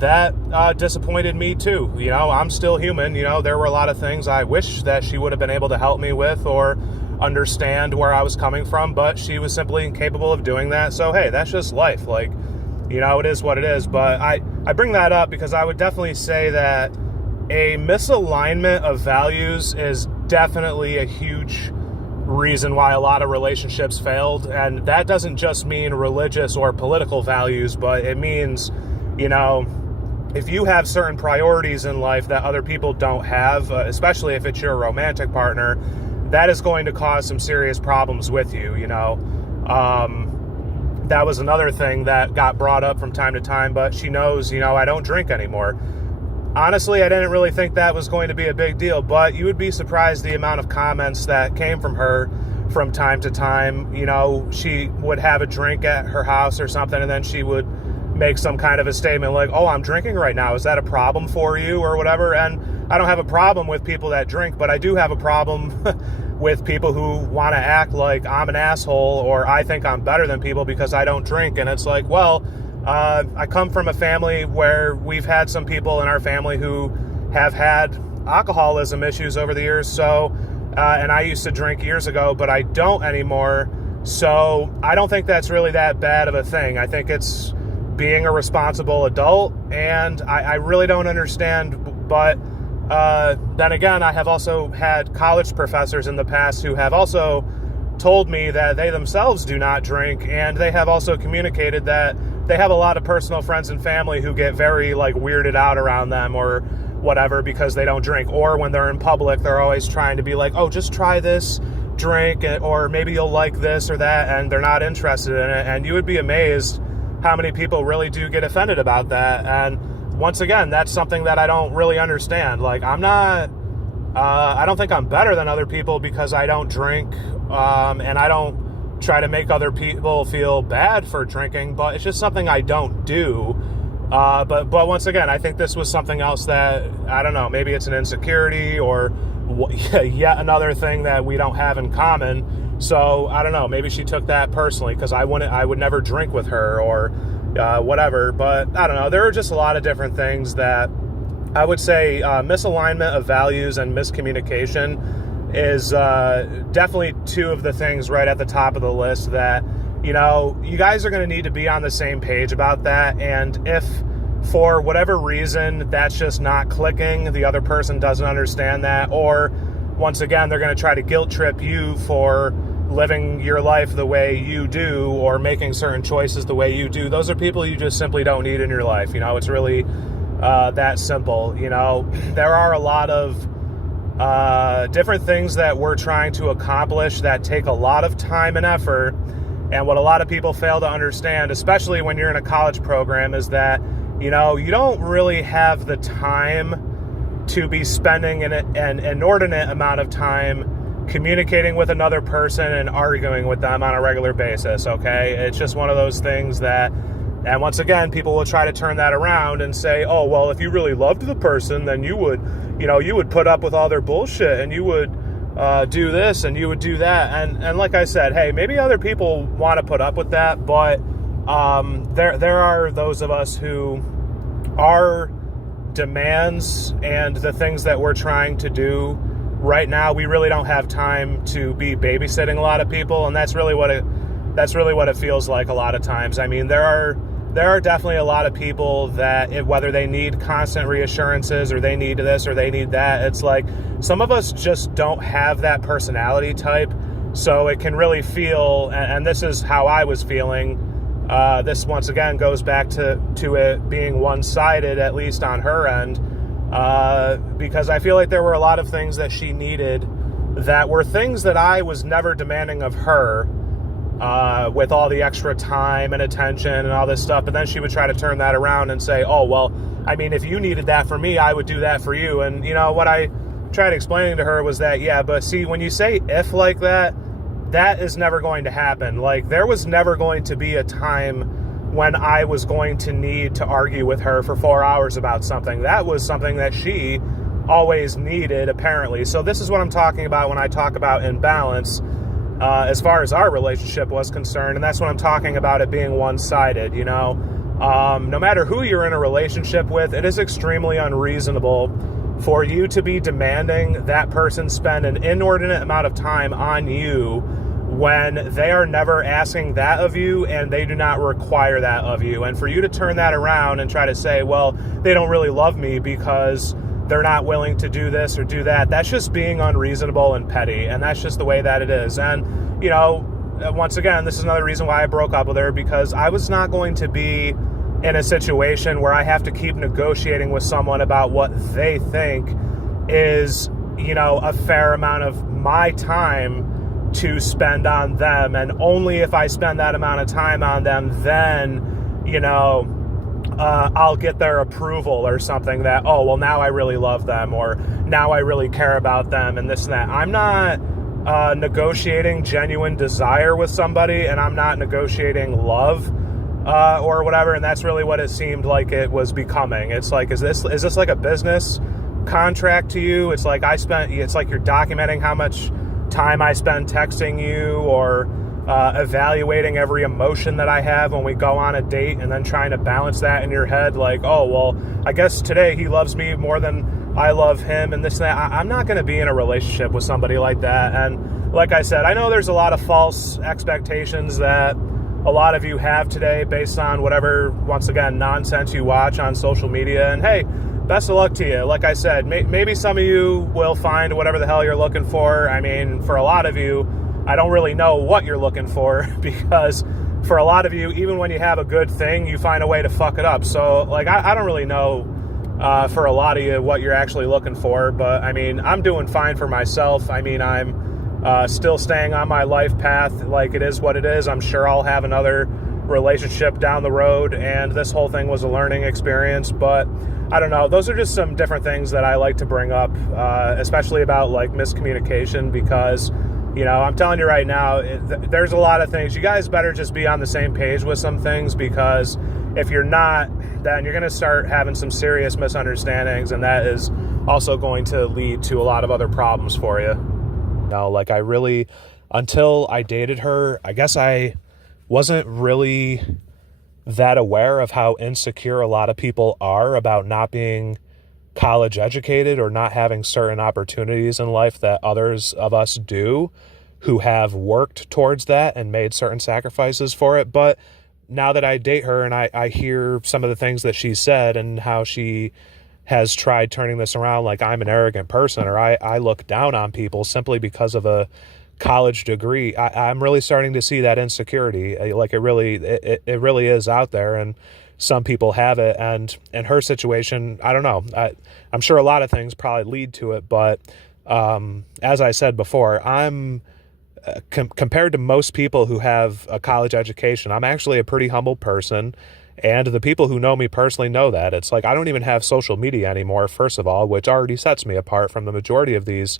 that disappointed me too. You know, I'm still human. You know, there were a lot of things I wish that she would have been able to help me with or understand where I was coming from, but she was simply incapable of doing that. So, hey, that's just life. Like, you know, it is what it is. But I bring that up because I would definitely say that a misalignment of values is definitely a huge reason why a lot of relationships failed. And that doesn't just mean religious or political values, but it means, you know, if you have certain priorities in life that other people don't have, especially if it's your romantic partner, that is going to cause some serious problems with you, you know. That was another thing that got brought up from time to time, but she knows, you know, I don't drink anymore. Honestly, I didn't really think that was going to be a big deal, but you would be surprised the amount of comments that came from her from time to time. You know, she would have a drink at her house or something, and then she would make some kind of a statement like, oh, I'm drinking right now. Is that a problem for you or whatever? And I don't have a problem with people that drink, but I do have a problem with people who want to act like I'm an asshole or I think I'm better than people because I don't drink. And it's like, well, I come from a family where we've had some people in our family who have had alcoholism issues over the years. So, and I used to drink years ago, but I don't anymore. So I don't think that's really that bad of a thing. I think it's being a responsible adult, and I really don't understand. But then again, I have also had college professors in the past who have also told me that they themselves do not drink, and they have also communicated that they have a lot of personal friends and family who get very, like, weirded out around them or whatever because they don't drink. Or when they're in public, they're always trying to be like, oh, just try this drink, or maybe you'll like this or that, and they're not interested in it. And you would be amazed how many people really do get offended about that. And once again, that's something that I don't really understand. Like, I'm not, I don't think I'm better than other people because I don't drink, and I don't try to make other people feel bad for drinking, but it's just something I don't do. But once again, I think this was something else that, I don't know, maybe it's an insecurity or yet another thing that we don't have in common. So I don't know, maybe she took that personally because I would never drink with her or whatever. But I don't know, there are just a lot of different things that I would say misalignment of values and miscommunication is definitely two of the things right at the top of the list that, you know, you guys are going to need to be on the same page about that. And if for whatever reason that's just not clicking, the other person doesn't understand that, or once again, they're going to try to guilt trip you for living your life the way you do or making certain choices the way you do, those are people you just simply don't need in your life. You know, it's really that simple. You know, there are a lot of different things that we're trying to accomplish that take a lot of time and effort. And what a lot of people fail to understand, especially when you're in a college program, is that, you know, you don't really have the time to be spending an inordinate amount of time communicating with another person and arguing with them on a regular basis, okay? It's just one of those things that, and once again, people will try to turn that around and say, oh, well, if you really loved the person, then you would, you know, you would put up with all their bullshit and you would do this and you would do that. And like I said, hey, maybe other people want to put up with that, but there are those of us who our demands and the things that we're trying to do right now, we really don't have time to be babysitting a lot of people, and that's really what it feels like a lot of times. I mean, there are definitely a lot of people that whether they need constant reassurances or they need this or they need that, it's like some of us just don't have that personality type, so it can really feel, and this is how I was feeling. This once again goes back to it being one-sided, at least on her end, because I feel like there were a lot of things that she needed that were things that I was never demanding of her, with all the extra time and attention and all this stuff. But then she would try to turn that around and say, oh, well, I mean, if you needed that for me, I would do that for you. And, you know, what I tried explaining to her was that, yeah, but see, when you say if like that, that is never going to happen. Like, there was never going to be a time when I was going to need to argue with her for 4 hours about something. That was something that she always needed, apparently. So this is what I'm talking about when I talk about imbalance, as far as our relationship was concerned. And that's what I'm talking about, it being one-sided, you know. No matter who you're in a relationship with, it is extremely unreasonable for you to be demanding that person spend an inordinate amount of time on you when they are never asking that of you and they do not require that of you. And for you to turn that around and try to say, well, they don't really love me because they're not willing to do this or do that, that's just being unreasonable and petty, and that's just the way that it is. And, you know, once again, this is another reason why I broke up with her, because I was not going to be in a situation where I have to keep negotiating with someone about what they think is, you know, a fair amount of my time to spend on them, and only if I spend that amount of time on them, then, you know, I'll get their approval or something, that, oh, well, now I really love them, or now I really care about them, and this and that. I'm not negotiating genuine desire with somebody, and I'm not negotiating love or whatever, and that's really what it seemed like it was becoming. It's like, is this like a business contract to you? It's like it's like you're documenting how much time I spend texting you, or evaluating every emotion that I have when we go on a date, and then trying to balance that in your head, like, oh, well, I guess today he loves me more than I love him, and this and that. I'm not going to be in a relationship with somebody like that. And like I said, I know there's a lot of false expectations that a lot of you have today based on whatever, once again, nonsense you watch on social media. And hey, best of luck to you. Like I said, maybe some of you will find whatever the hell you're looking for. I mean, for a lot of you, I don't really know what you're looking for, because for a lot of you, even when you have a good thing, you find a way to fuck it up. So, like, I don't really know for a lot of you what you're actually looking for. But, I mean, I'm doing fine for myself. I mean, I'm still staying on my life path. Like, it is what it is. I'm sure I'll have another relationship down the road, and this whole thing was a learning experience. But I don't know, those are just some different things that I like to bring up, especially about like miscommunication, because, you know, I'm telling you right now, there's a lot of things. You guys better just be on the same page with some things, because if you're not, then you're going to start having some serious misunderstandings, and that is also going to lead to a lot of other problems for you. Now, like, I really, until I dated her, I guess I wasn't really that aware of how insecure a lot of people are about not being college educated or not having certain opportunities in life that others of us do who have worked towards that and made certain sacrifices for it. But now that I date her and I hear some of the things that she said and how she has tried turning this around, like I'm an arrogant person or I look down on people simply because of a college degree, I'm really starting to see that insecurity. Like it really is out there, and some people have it. And in her situation, I don't know. I'm sure a lot of things probably lead to it, but as I said before, I'm compared to most people who have a college education, I'm actually a pretty humble person. And the people who know me personally know that. It's like I don't even have social media anymore, first of all, which already sets me apart from the majority of these,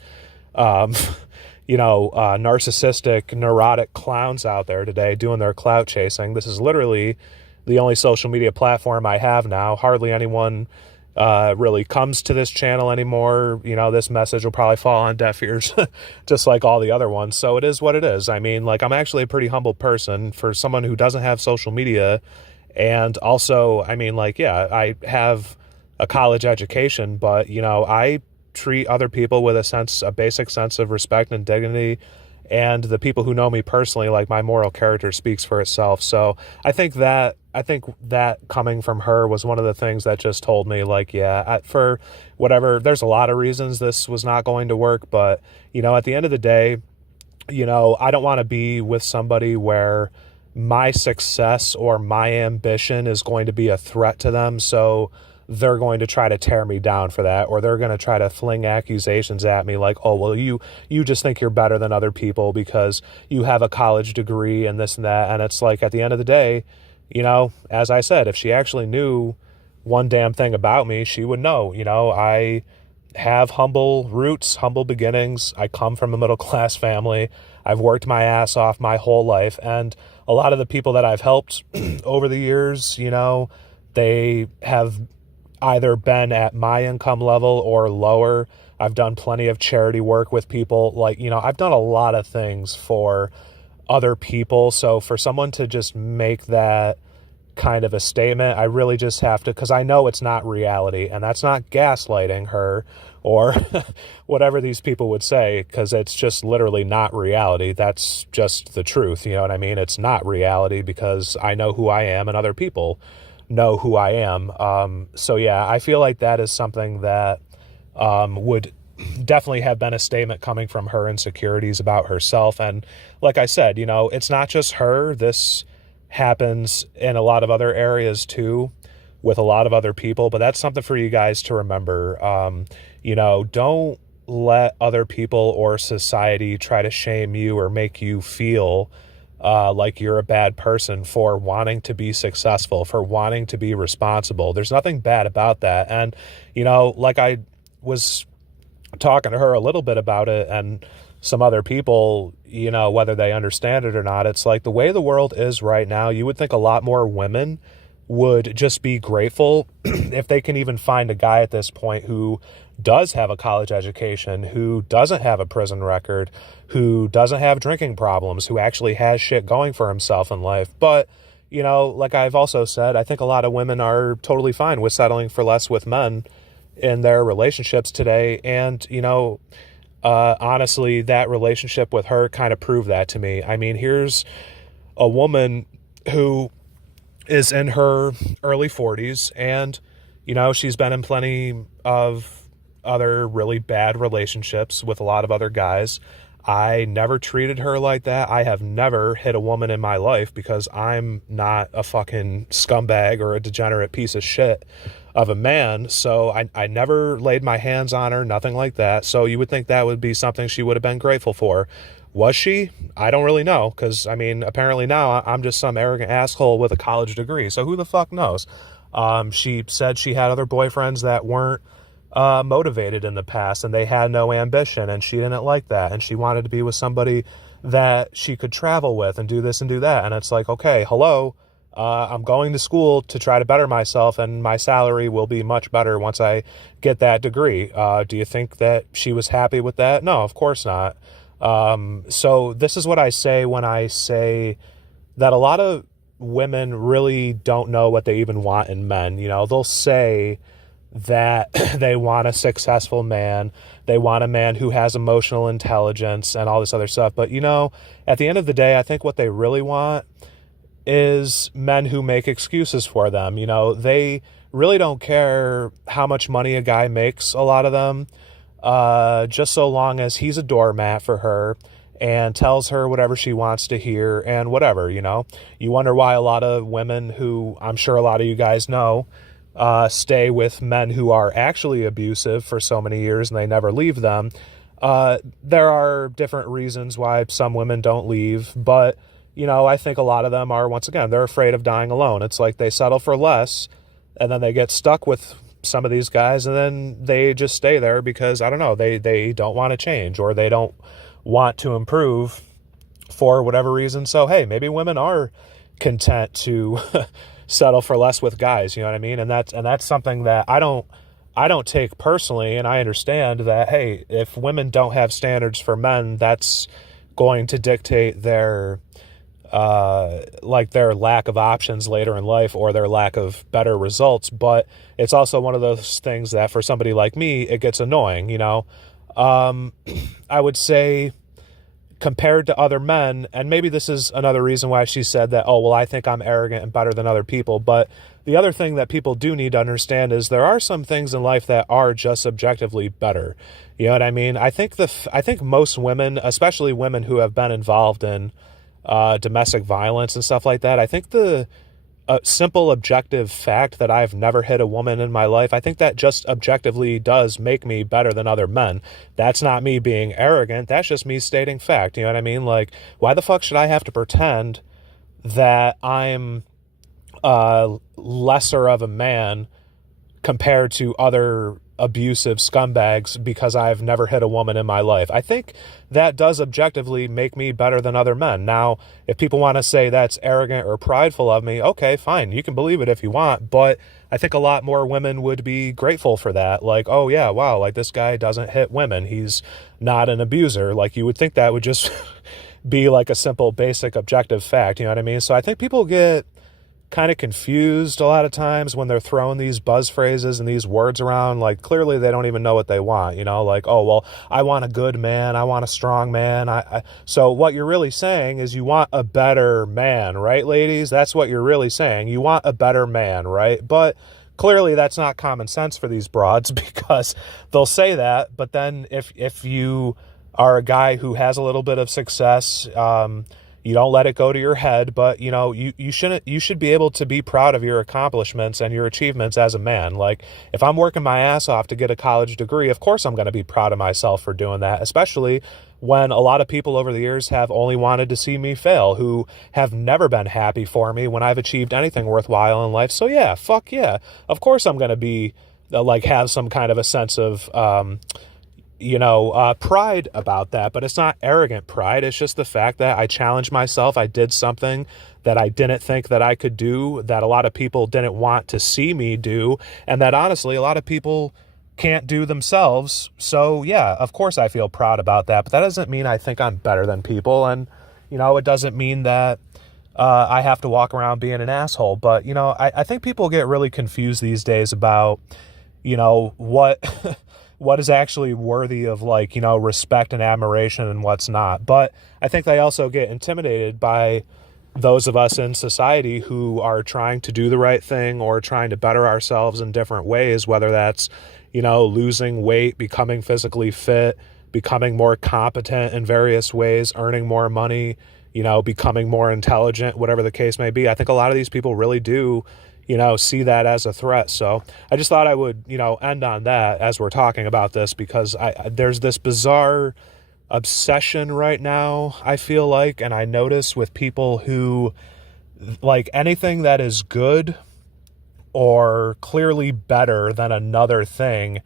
narcissistic, neurotic clowns out there today doing their clout chasing. This is literally the only social media platform I have now. Hardly anyone really comes to this channel anymore. This message will probably fall on deaf ears just like all the other ones. So it is what it is. I mean, like, I'm actually a pretty humble person for someone who doesn't have social media. And also, I mean, like, yeah, I have a college education, but, I treat other people with a basic sense of respect and dignity. And the people who know me personally, like, my moral character speaks for itself. So I think that coming from her was one of the things that just told me, like, yeah, for whatever, there's a lot of reasons this was not going to work. But, at the end of the day, I don't want to be with somebody where my success or my ambition is going to be a threat to them. So they're going to try to tear me down for that, or they're going to try to fling accusations at me like, oh, well, you just think you're better than other people because you have a college degree and this and that. And it's like, at the end of the day, as I said, if she actually knew one damn thing about me, she would know. I have humble roots, humble beginnings. I come from a middle class family. I've worked my ass off my whole life. And a lot of the people that I've helped over the years, they have either been at my income level or lower. I've done plenty of charity work with people. Like, I've done a lot of things for other people. So for someone to just make that kind of a statement, I really just have to, because I know it's not reality, and that's not gaslighting her or whatever these people would say, because it's just literally not reality. That's just the truth. You know what I mean? It's not reality because I know who I am and other people know who I am. So yeah, I feel like that is something that would definitely have been a statement coming from her insecurities about herself. And like I said, it's not just her. This happens in a lot of other areas too, with a lot of other people, but that's something for you guys to remember. Don't let other people or society try to shame you or make you feel like you're a bad person for wanting to be successful, for wanting to be responsible. There's nothing bad about that. And, like I was talking to her a little bit about it, and some other people, whether they understand it or not, it's like the way the world is right now, you would think a lot more women would just be grateful if they can even find a guy at this point who does have a college education, who doesn't have a prison record, who doesn't have drinking problems, who actually has shit going for himself in life. But, like I've also said, I think a lot of women are totally fine with settling for less with men in their relationships today. And, honestly, that relationship with her kind of proved that to me. I mean, here's a woman who is in her early 40s, and, she's been in plenty of other really bad relationships with a lot of other guys. I never treated her like that. I have never hit a woman in my life because I'm not a fucking scumbag or a degenerate piece of shit of a man. So I never laid my hands on her, nothing like that. So you would think that would be something she would have been grateful for. Was she? I don't really know, because, I mean, apparently now I'm just some arrogant asshole with a college degree. So who the fuck knows? She said she had other boyfriends that weren't motivated in the past, and they had no ambition, and she didn't like that, and she wanted to be with somebody that she could travel with and do this and do that. And it's like, okay, hello, I'm going to school to try to better myself, and my salary will be much better once I get that degree. Do you think that she was happy with that? No, of course not. So this is what I say when I say that a lot of women really don't know what they even want in men. They'll say that they want a successful man. They want a man who has emotional intelligence and all this other stuff. But, at the end of the day, I think what they really want is men who make excuses for them. They really don't care how much money a guy makes, a lot of them, just so long as he's a doormat for her and tells her whatever she wants to hear and whatever. You wonder why a lot of women, who I'm sure a lot of you guys know, stay with men who are actually abusive for so many years and they never leave them. There are different reasons why some women don't leave, but I think a lot of them are, once again, they're afraid of dying alone. It's like they settle for less and then they get stuck with some of these guys and then they just stay there because, I don't know, they don't want to change or they don't want to improve for whatever reason. So, hey, maybe women are content to settle for less with guys, you know what I mean? And that's something that I don't take personally. And I understand that, hey, if women don't have standards for men, that's going to dictate their lack of options later in life or their lack of better results. But it's also one of those things that for somebody like me, it gets annoying, I would say compared to other men, and maybe this is another reason why she said that, oh, well, I think I'm arrogant and better than other people. But the other thing that people do need to understand is there are some things in life that are just objectively better. You know what I mean? I think most women, especially women who have been involved in domestic violence and stuff like that, I think the simple objective fact that I've never hit a woman in my life, I think that just objectively does make me better than other men. That's not me being arrogant. That's just me stating fact. You know what I mean? Like, why the fuck should I have to pretend that I'm lesser of a man compared to other abusive scumbags because I've never hit a woman in my life? I think that does objectively make me better than other men. Now, if people want to say that's arrogant or prideful of me, okay, fine. You can believe it if you want, but I think a lot more women would be grateful for that. Like, oh yeah, wow, like this guy doesn't hit women. He's not an abuser. Like, you would think that would just be like a simple, basic, objective fact. You know what I mean? So I think people get kind of confused a lot of times when they're throwing these buzz phrases and these words around. Like, clearly they don't even know what they want, like, oh, well, I want a good man, I want a strong man. So what you're really saying is you want a better man, right, ladies? That's what you're really saying. You want a better man, right? But clearly that's not common sense for these broads, because they'll say that, but then if you are a guy who has a little bit of success, you don't let it go to your head, but you should be able to be proud of your accomplishments and your achievements as a man. Like, if I'm working my ass off to get a college degree, of course I'm going to be proud of myself for doing that, especially when a lot of people over the years have only wanted to see me fail, who have never been happy for me when I've achieved anything worthwhile in life. So yeah, fuck yeah. Of course I'm going to be have some kind of a sense of pride about that, but it's not arrogant pride. It's just the fact that I challenged myself. I did something that I didn't think that I could do, that a lot of people didn't want to see me do, and that honestly, a lot of people can't do themselves. So yeah, of course I feel proud about that, but that doesn't mean I think I'm better than people. And, it doesn't mean that I have to walk around being an asshole. But, I think people get really confused these days about, what what is actually worthy of respect and admiration and what's not. But I think they also get intimidated by those of us in society who are trying to do the right thing or trying to better ourselves in different ways, whether that's, losing weight, becoming physically fit, becoming more competent in various ways, earning more money, becoming more intelligent, whatever the case may be. I think a lot of these people really do see that as a threat. So I just thought I would, end on that as we're talking about this, because there's this bizarre obsession right now, I feel like, and I notice with people who like anything that is good or clearly better than another thing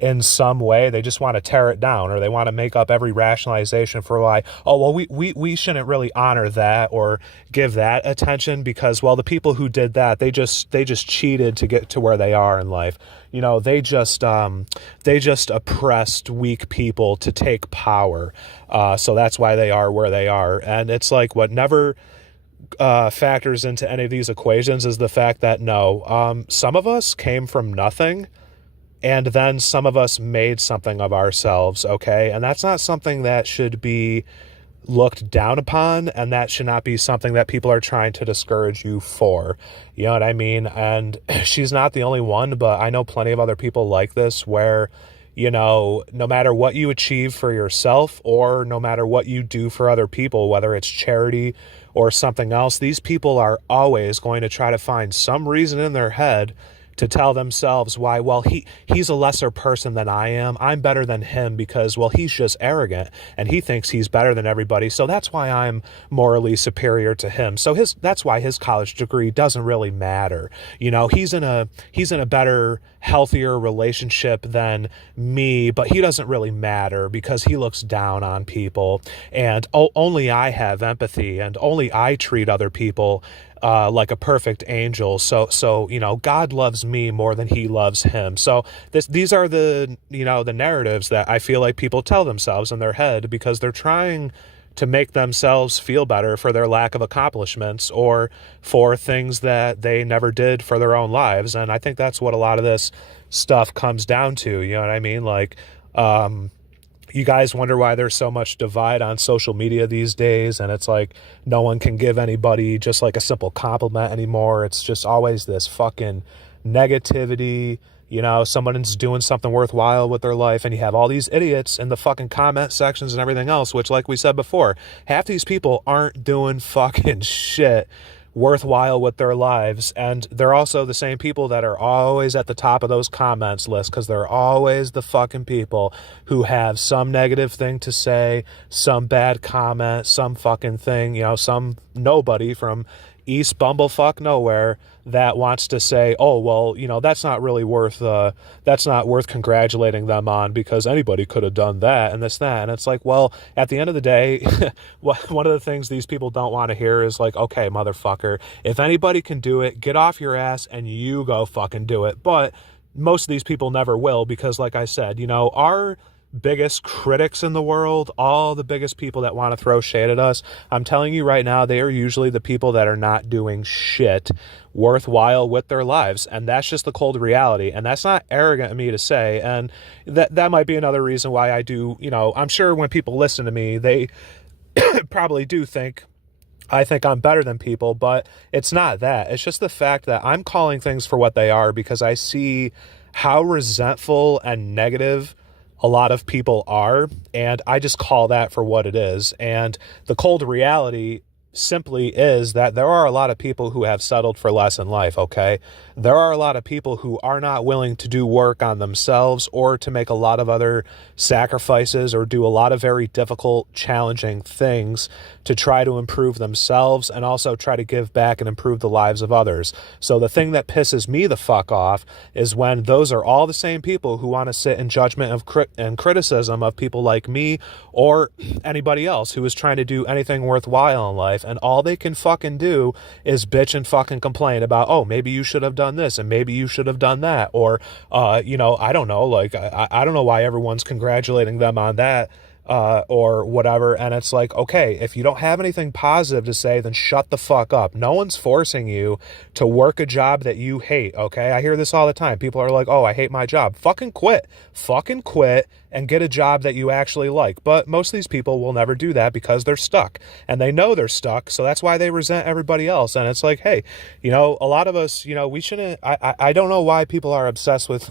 in some way, they just want to tear it down, or they want to make up every rationalization for why, oh, well, we shouldn't really honor that or give that attention because, well, the people who did that, they just cheated to get to where they are in life. They just oppressed weak people to take power. So that's why they are where they are. And it's like what never factors into any of these equations is the fact that no, some of us came from nothing. and then some of us made something of ourselves, okay? And that's not something that should be looked down upon, and that should not be something that people are trying to discourage you for. You know what I mean? And she's not the only one, but I know plenty of other people like this where, you know, no matter what you achieve for yourself or no matter what you do for other people, whether it's charity or something else, these people are always going to try to find some reason in their head to tell themselves why, well, he's a lesser person than I am. I'm better than him because, well, he's just arrogant and he thinks he's better than everybody. So that's why I'm morally superior to him. So that's why his college degree doesn't really matter. You know, he's in a better, healthier relationship than me, but he doesn't really matter because he looks down on people. And only I have empathy and only I treat other people like a perfect angel. So, you know, God loves me more than he loves him. So these are the, you know, the narratives that I feel like people tell themselves in their head because they're trying to make themselves feel better for their lack of accomplishments or for things that they never did for their own lives. And I think that's what a lot of this stuff comes down to. You know what I mean? Like, you guys wonder why there's so much divide on social media these days, and it's like no one can give anybody just like a simple compliment anymore. It's just always this fucking negativity. You know, someone's doing something worthwhile with their life, and you have all these idiots in the fucking comment sections and everything else, which, like we said before, half these people aren't doing fucking shit worthwhile with their lives. And they're also the same people that are always at the top of those comments lists because they're always the fucking people who have some negative thing to say, some bad comment, some fucking thing, you know, some nobody from East Bumblefuck nowhere that wants to say, oh, well, you know, that's not worth congratulating them on because anybody could have done that and this, that. And it's like, well, at the end of the day, one of the things these people don't want to hear is like, okay, motherfucker, if anybody can do it, get off your ass and you go fucking do it. But most of these people never will because, like I said, you know, our biggest critics in the world, all the biggest people that want to throw shade at us, I'm telling you right now, they are usually the people that are not doing shit worthwhile with their lives. And that's just the cold reality. And that's not arrogant of me to say. And that might be another reason why I do, you know, I'm sure when people listen to me, they probably do think I think I'm better than people, but it's not that. It's just the fact that I'm calling things for what they are because I see how resentful and negative a lot of people are, and I just call that for what it is. And the cold reality simply is that there are a lot of people who have settled for less in life, okay? There are a lot of people who are not willing to do work on themselves or to make a lot of other sacrifices or do a lot of very difficult, challenging things to try to improve themselves and also try to give back and improve the lives of others. So the thing that pisses me the fuck off is when those are all the same people who want to sit in judgment and criticism of people like me or anybody else who is trying to do anything worthwhile in life. And all they can fucking do is bitch and fucking complain about, oh, maybe you should have done this and maybe you should have done that. Or, you know, I don't know, like, I don't know why everyone's congratulating them on that. Or whatever. And it's like, okay, if you don't have anything positive to say, then shut the fuck up. No one's forcing you to work a job that you hate. Okay. I hear this all the time. People are like, oh, I hate my job. Fucking quit and get a job that you actually like. But most of these people will never do that because they're stuck and they know they're stuck. So that's why they resent everybody else. And it's like, hey, you know, a lot of us, you know, we shouldn't, I don't know why people are obsessed with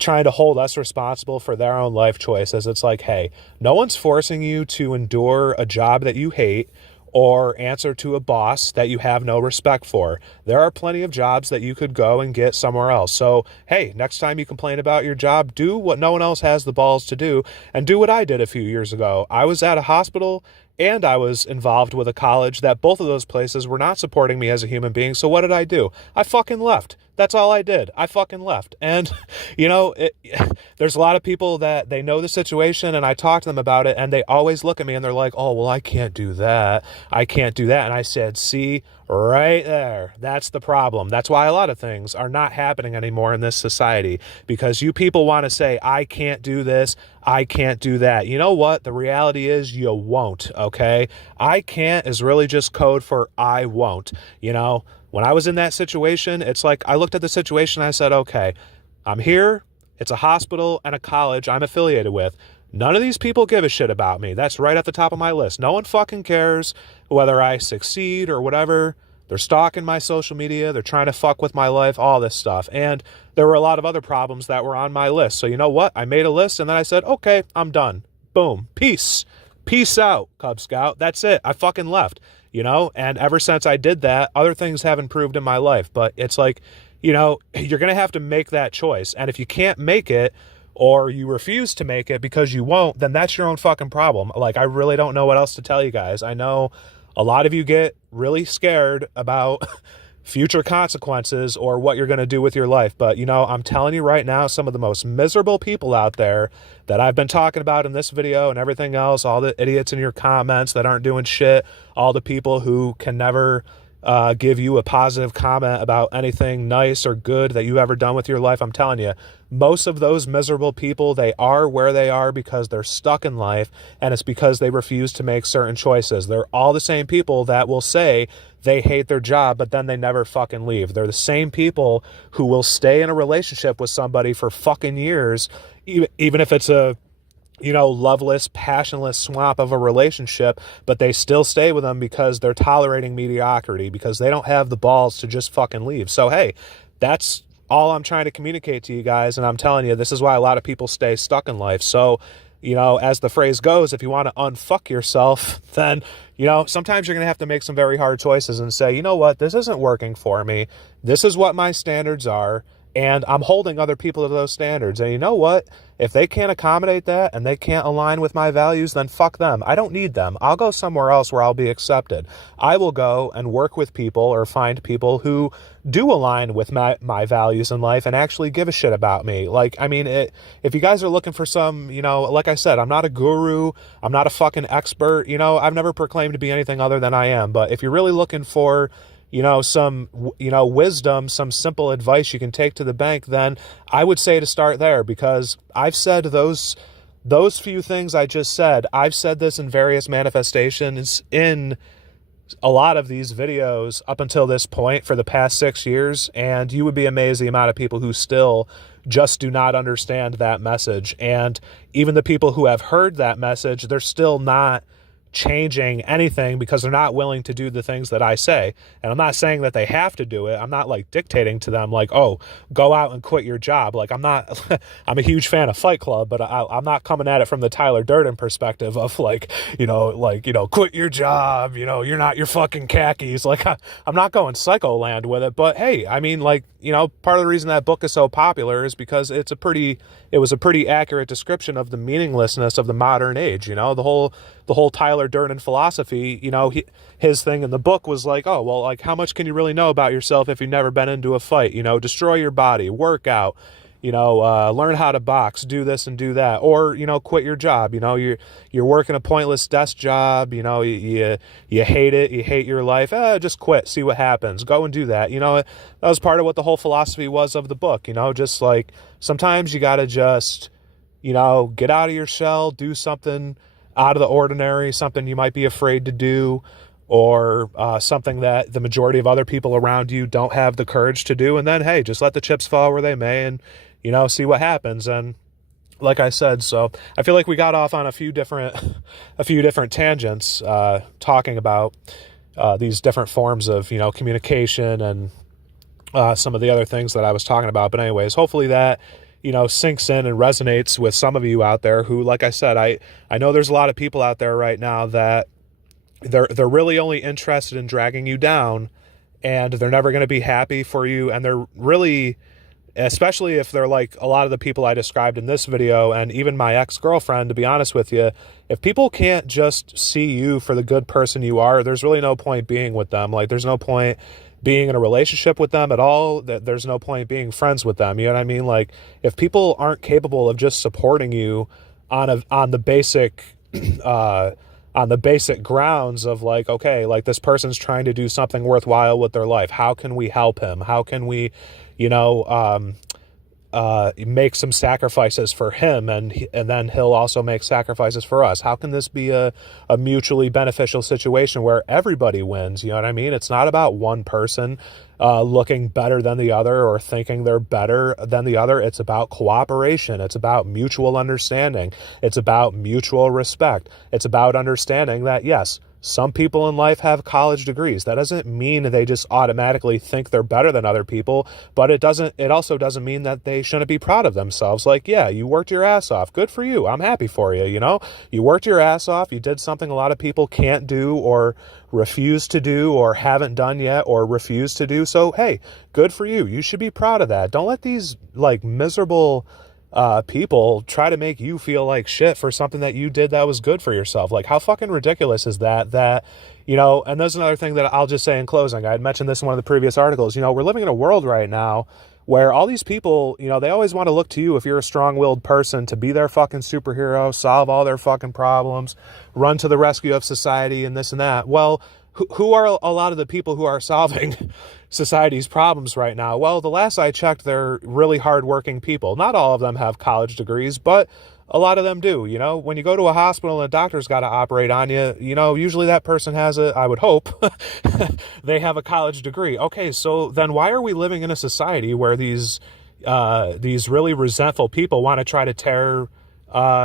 trying to hold us responsible for their own life choices. It's like, hey, no one's forcing you to endure a job that you hate or answer to a boss that you have no respect for. There are plenty of jobs that you could go and get somewhere else. So, hey, next time you complain about your job, do what no one else has the balls to do and do what I did a few years ago. I was at a hospital and I was involved with a college that both of those places were not supporting me as a human being. So what did I do? I fucking left. That's all I did. I fucking left. And, you know, there's a lot of people that they know the situation and I talk to them about it and they always look at me and they're like, oh, well, I can't do that. I can't do that. And I said, see, right there, that's the problem. That's why a lot of things are not happening anymore in this society because you people want to say, I can't do this. I can't do that. You know what? The reality is you won't. Okay. I can't is really just code for I won't. You know, when I was in that situation, it's like I looked at the situation and I said, okay, I'm here. It's a hospital and a college I'm affiliated with. None of these people give a shit about me. That's right at the top of my list. No one fucking cares whether I succeed or whatever. They're stalking my social media. They're trying to fuck with my life, all this stuff. And there were a lot of other problems that were on my list. So you know what? I made a list and then I said, okay, I'm done. Boom. Peace. Peace out, Cub Scout. That's it. I fucking left, you know? And ever since I did that, other things have improved in my life. But it's like, you know, you're going to have to make that choice. And if you can't make it, or you refuse to make it because you won't, then that's your own fucking problem. Like, I really don't know what else to tell you guys. I know a lot of you get really scared about future consequences or what you're going to do with your life. But, you know, I'm telling you right now, some of the most miserable people out there that I've been talking about in this video and everything else, all the idiots in your comments that aren't doing shit, all the people who can never give you a positive comment about anything nice or good that you've ever done with your life. I'm telling you, most of those miserable people, they are where they are because they're stuck in life, and it's because they refuse to make certain choices. They're all the same people that will say they hate their job, but then they never fucking leave. They're the same people who will stay in a relationship with somebody for fucking years, even if it's a, you know, loveless, passionless swamp of a relationship, but they still stay with them because they're tolerating mediocrity, because they don't have the balls to just fucking leave. So, hey, that's all I'm trying to communicate to you guys. And I'm telling you, this is why a lot of people stay stuck in life. So, you know, as the phrase goes, if you want to unfuck yourself, then, you know, sometimes you're going to have to make some very hard choices and say, you know what, this isn't working for me. This is what my standards are. And I'm holding other people to those standards. And you know what? If they can't accommodate that and they can't align with my values, then fuck them. I don't need them. I'll go somewhere else where I'll be accepted. I will go and work with people or find people who do align with my values in life and actually give a shit about me. Like, I mean, if you guys are looking for some, you know, like I said, I'm not a guru. I'm not a fucking expert. You know, I've never proclaimed to be anything other than I am. But if you're really looking for, you know, some, you know, wisdom, some simple advice you can take to the bank, then I would say to start there, because I've said those few things I just said. I've said this in various manifestations in a lot of these videos up until this point for the past 6 years, and you would be amazed the amount of people who still just do not understand that message. And even the people who have heard that message, they're still not changing anything because they're not willing to do the things that I say. And I'm not saying that they have to do it. I'm not like dictating to them like, oh, go out and quit your job. Like, I'm not, I'm a huge fan of Fight Club, but I'm not coming at it from the Tyler Durden perspective of like, quit your job, you know, you're not your fucking khakis. Like, I'm not going psycho land with it. But hey, I mean, like, you know, part of the reason that book is so popular is because it was a pretty accurate description of the meaninglessness of the modern age. You know, the whole Tyler Durden philosophy, you know, his thing in the book was like, oh, well, like, how much can you really know about yourself if you've never been into a fight? You know, destroy your body, work out, you know, learn how to box, do this and do that, or, you know, quit your job. You know, you're working a pointless desk job, you know, you hate it, you hate your life, just quit, see what happens, go and do that. You know, that was part of what the whole philosophy was of the book, you know, just like sometimes you got to just, you know, get out of your shell, do something out of the ordinary, something you might be afraid to do, or something that the majority of other people around you don't have the courage to do. And then, hey, just let the chips fall where they may and, you know, see what happens. And like I said, so I feel like we got off on a few different tangents talking about these different forms of, you know, communication and some of the other things that I was talking about. But anyways, hopefully that, you know, sinks in and resonates with some of you out there who, like I said, I know there's a lot of people out there right now that they're really only interested in dragging you down, and they're never going to be happy for you. And they're really, especially if they're like a lot of the people I described in this video, and even my ex-girlfriend, to be honest with you, if people can't just see you for the good person you are, there's really no point being with them. Like, there's no point being in a relationship with them at all. There's no point being friends with them. You know what I mean? Like, if people aren't capable of just supporting you on the basic grounds of like, okay, like, this person's trying to do something worthwhile with their life, how can we help him? How can we, you know, make some sacrifices for him, and then he'll also make sacrifices for us. How can this be a mutually beneficial situation where everybody wins? You know what I mean? It's not about one person looking better than the other or thinking they're better than the other. It's about cooperation. It's about mutual understanding. It's about mutual respect. It's about understanding that, yes, some people in life have college degrees. That doesn't mean they just automatically think they're better than other people, but it also doesn't mean that they shouldn't be proud of themselves. Like, yeah, you worked your ass off. Good for you. I'm happy for you. You know, you worked your ass off. You did something a lot of people can't do or refuse to do or haven't done yet or refuse to do. So, hey, good for you. You should be proud of that. Don't let these like miserable people try to make you feel like shit for something that you did that was good for yourself. Like, how fucking ridiculous is that, you know, and there's another thing that I'll just say in closing. I had mentioned this in one of the previous articles. You know, we're living in a world right now where all these people, you know, they always want to look to you if you're a strong-willed person to be their fucking superhero, solve all their fucking problems, run to the rescue of society and this and that. Well, who are a lot of the people who are solving society's problems right now? Well, the last I checked, they're really hardworking people. Not all of them have college degrees, but a lot of them do. You know, when you go to a hospital and a doctor's got to operate on you, you know, usually that person has I would hope, they have a college degree. Okay, so then why are we living in a society where these really resentful people want to try to tear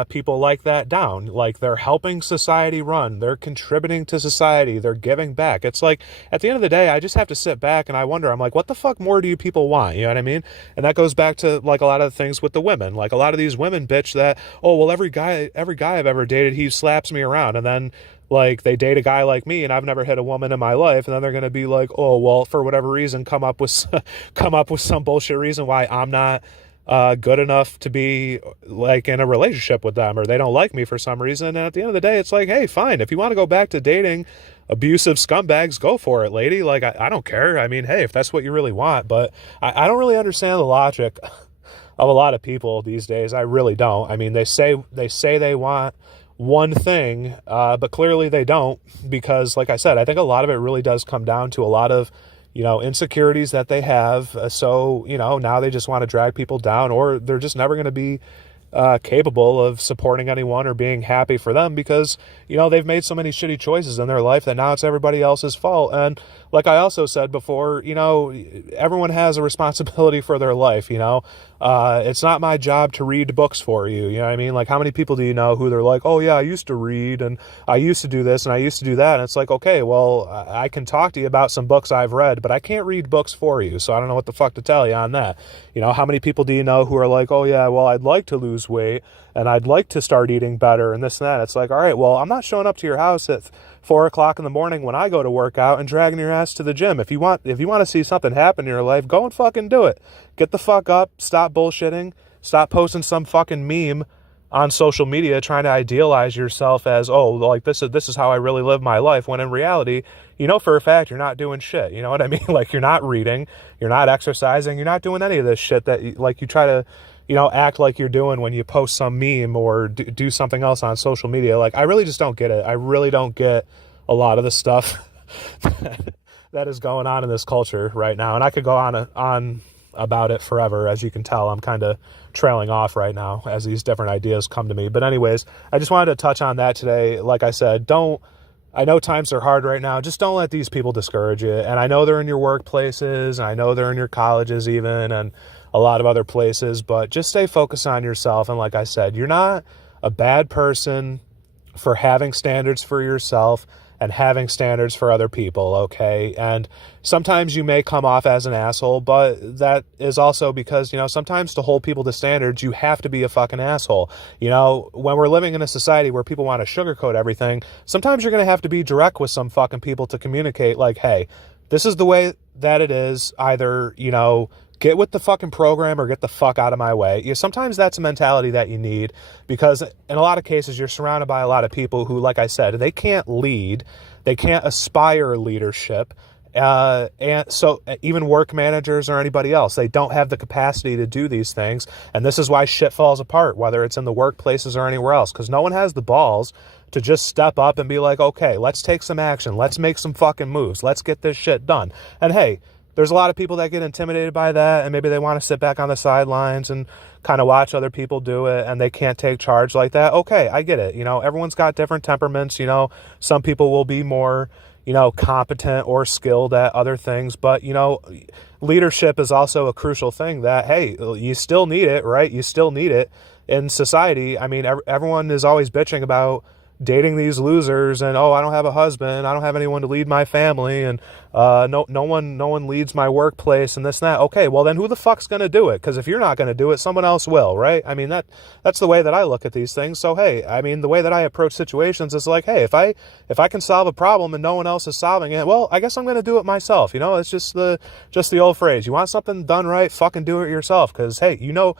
people like that down? Like, they're helping society run, they're contributing to society, they're giving back. It's like, at the end of the day, I just have to sit back and I wonder, I'm like, what the fuck more do you people want? You know what I mean? And that goes back to like a lot of the things with the women. Like, a lot of these women bitch that, oh, well, every guy I've ever dated, he slaps me around. And then like they date a guy like me and I've never hit a woman in my life, and then they're going to be like, oh, well, for whatever reason, come up with some bullshit reason why I'm not good enough to be like in a relationship with them, or they don't like me for some reason. And at the end of the day, it's like, hey, fine, if you want to go back to dating abusive scumbags, go for it, lady. Like, I don't care. I mean, hey, if that's what you really want. But I don't really understand the logic of a lot of people these days. I really don't. I mean, they say they want one thing, but clearly they don't, because like I said, I think a lot of it really does come down to a lot of, you know, insecurities that they have. So, you know, now they just want to drag people down, or they're just never going to be capable of supporting anyone or being happy for them, because, you know, they've made so many shitty choices in their life that now it's everybody else's fault. And like I also said before, you know, everyone has a responsibility for their life, you know. It's not my job to read books for you, you know what I mean? Like, how many people do you know who they're like, oh yeah, I used to read and I used to do this and I used to do that. And it's like, okay, well, I can talk to you about some books I've read, but I can't read books for you. So I don't know what the fuck to tell you on that. You know, how many people do you know who are like, oh yeah, well, I'd like to lose weight and I'd like to start eating better and this and that. It's like, all right, well, I'm not showing up to your house at 4:00 in the morning when I go to work out and dragging your ass to the gym. If you want to see something happen in your life, go and fucking do it. Get the fuck up, stop bullshitting, stop posting some fucking meme on social media trying to idealize yourself as, oh, like this is how I really live my life, when in reality, you know for a fact you're not doing shit. You know what I mean? Like, you're not reading, you're not exercising, you're not doing any of this shit that like you try to, you know, act like you're doing when you post some meme or do something else on social media. Like, I really just don't get it. I really don't get a lot of the stuff that is going on in this culture right now. And I could go on about it forever. As you can tell, I'm kind of trailing off right now as these different ideas come to me. But anyways, I just wanted to touch on that today. Like I said, I know times are hard right now. Just don't let these people discourage you. And I know they're in your workplaces, and I know they're in your colleges even, and a lot of other places, but just stay focused on yourself. And like I said, you're not a bad person for having standards for yourself and having standards for other people, okay? And sometimes you may come off as an asshole, but that is also because, you know, sometimes to hold people to standards, you have to be a fucking asshole. You know, when we're living in a society where people want to sugarcoat everything, sometimes you're going to have to be direct with some fucking people to communicate, like, hey, this is the way that it is. Either, you know, get with the fucking program or get the fuck out of my way. You know, sometimes that's a mentality that you need, because in a lot of cases you're surrounded by a lot of people who, like I said, they can't lead, they can't aspire leadership. And so even work managers or anybody else, they don't have the capacity to do these things. And this is why shit falls apart, whether it's in the workplaces or anywhere else, because no one has the balls to just step up and be like, okay, let's take some action. Let's make some fucking moves. Let's get this shit done. And hey, there's a lot of people that get intimidated by that, and maybe they want to sit back on the sidelines and kind of watch other people do it, and they can't take charge like that. Okay, I get it. Everyone's got different temperaments. Some people will be more, competent or skilled at other things, but, leadership is also a crucial thing that, hey, you still need it, right? You still need it in society. I mean, everyone is always bitching about dating these losers and, oh, I don't have a husband, I don't have anyone to lead my family, and no one leads my workplace and this and that. Okay, well then who the fuck's gonna do it? Because if you're not gonna do it, someone else will, right? I mean, that's the way that I look at these things. So hey, I mean, the way that I approach situations is like, hey, if I can solve a problem and no one else is solving it, well, I guess I'm gonna do it myself. It's just the old phrase, you want something done right, fucking do it yourself. Because hey, you know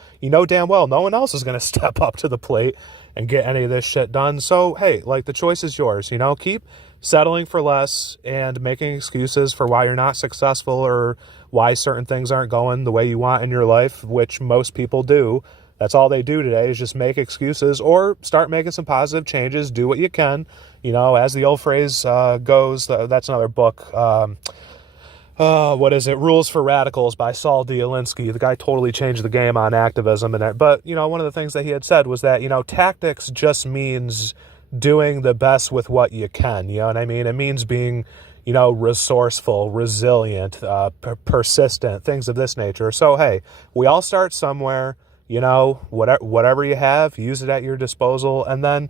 damn well no one else is gonna step up to the plate and get any of this shit done. So hey, like, the choice is yours. Keep settling for less and making excuses for why you're not successful or why certain things aren't going the way you want in your life, which most people do. That's all they do today, is just make excuses, or start making some positive changes. Do what you can. As the old phrase goes, that's another book. What is it? Rules for Radicals by Saul D. Alinsky. The guy totally changed the game on activism. But, one of the things that he had said was that, tactics just means doing the best with what you can. You know what I mean? It means being, resourceful, resilient, persistent, things of this nature. So, hey, we all start somewhere. Whatever you have, use it at your disposal. And then,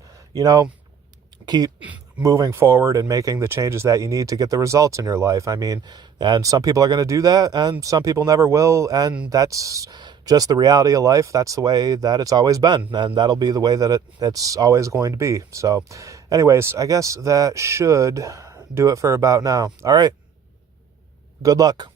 keep moving forward and making the changes that you need to get the results in your life. I mean, and some people are going to do that and some people never will. And that's just the reality of life. That's the way that it's always been. And that'll be the way that it's always going to be. So anyways, I guess that should do it for about now. All right. Good luck.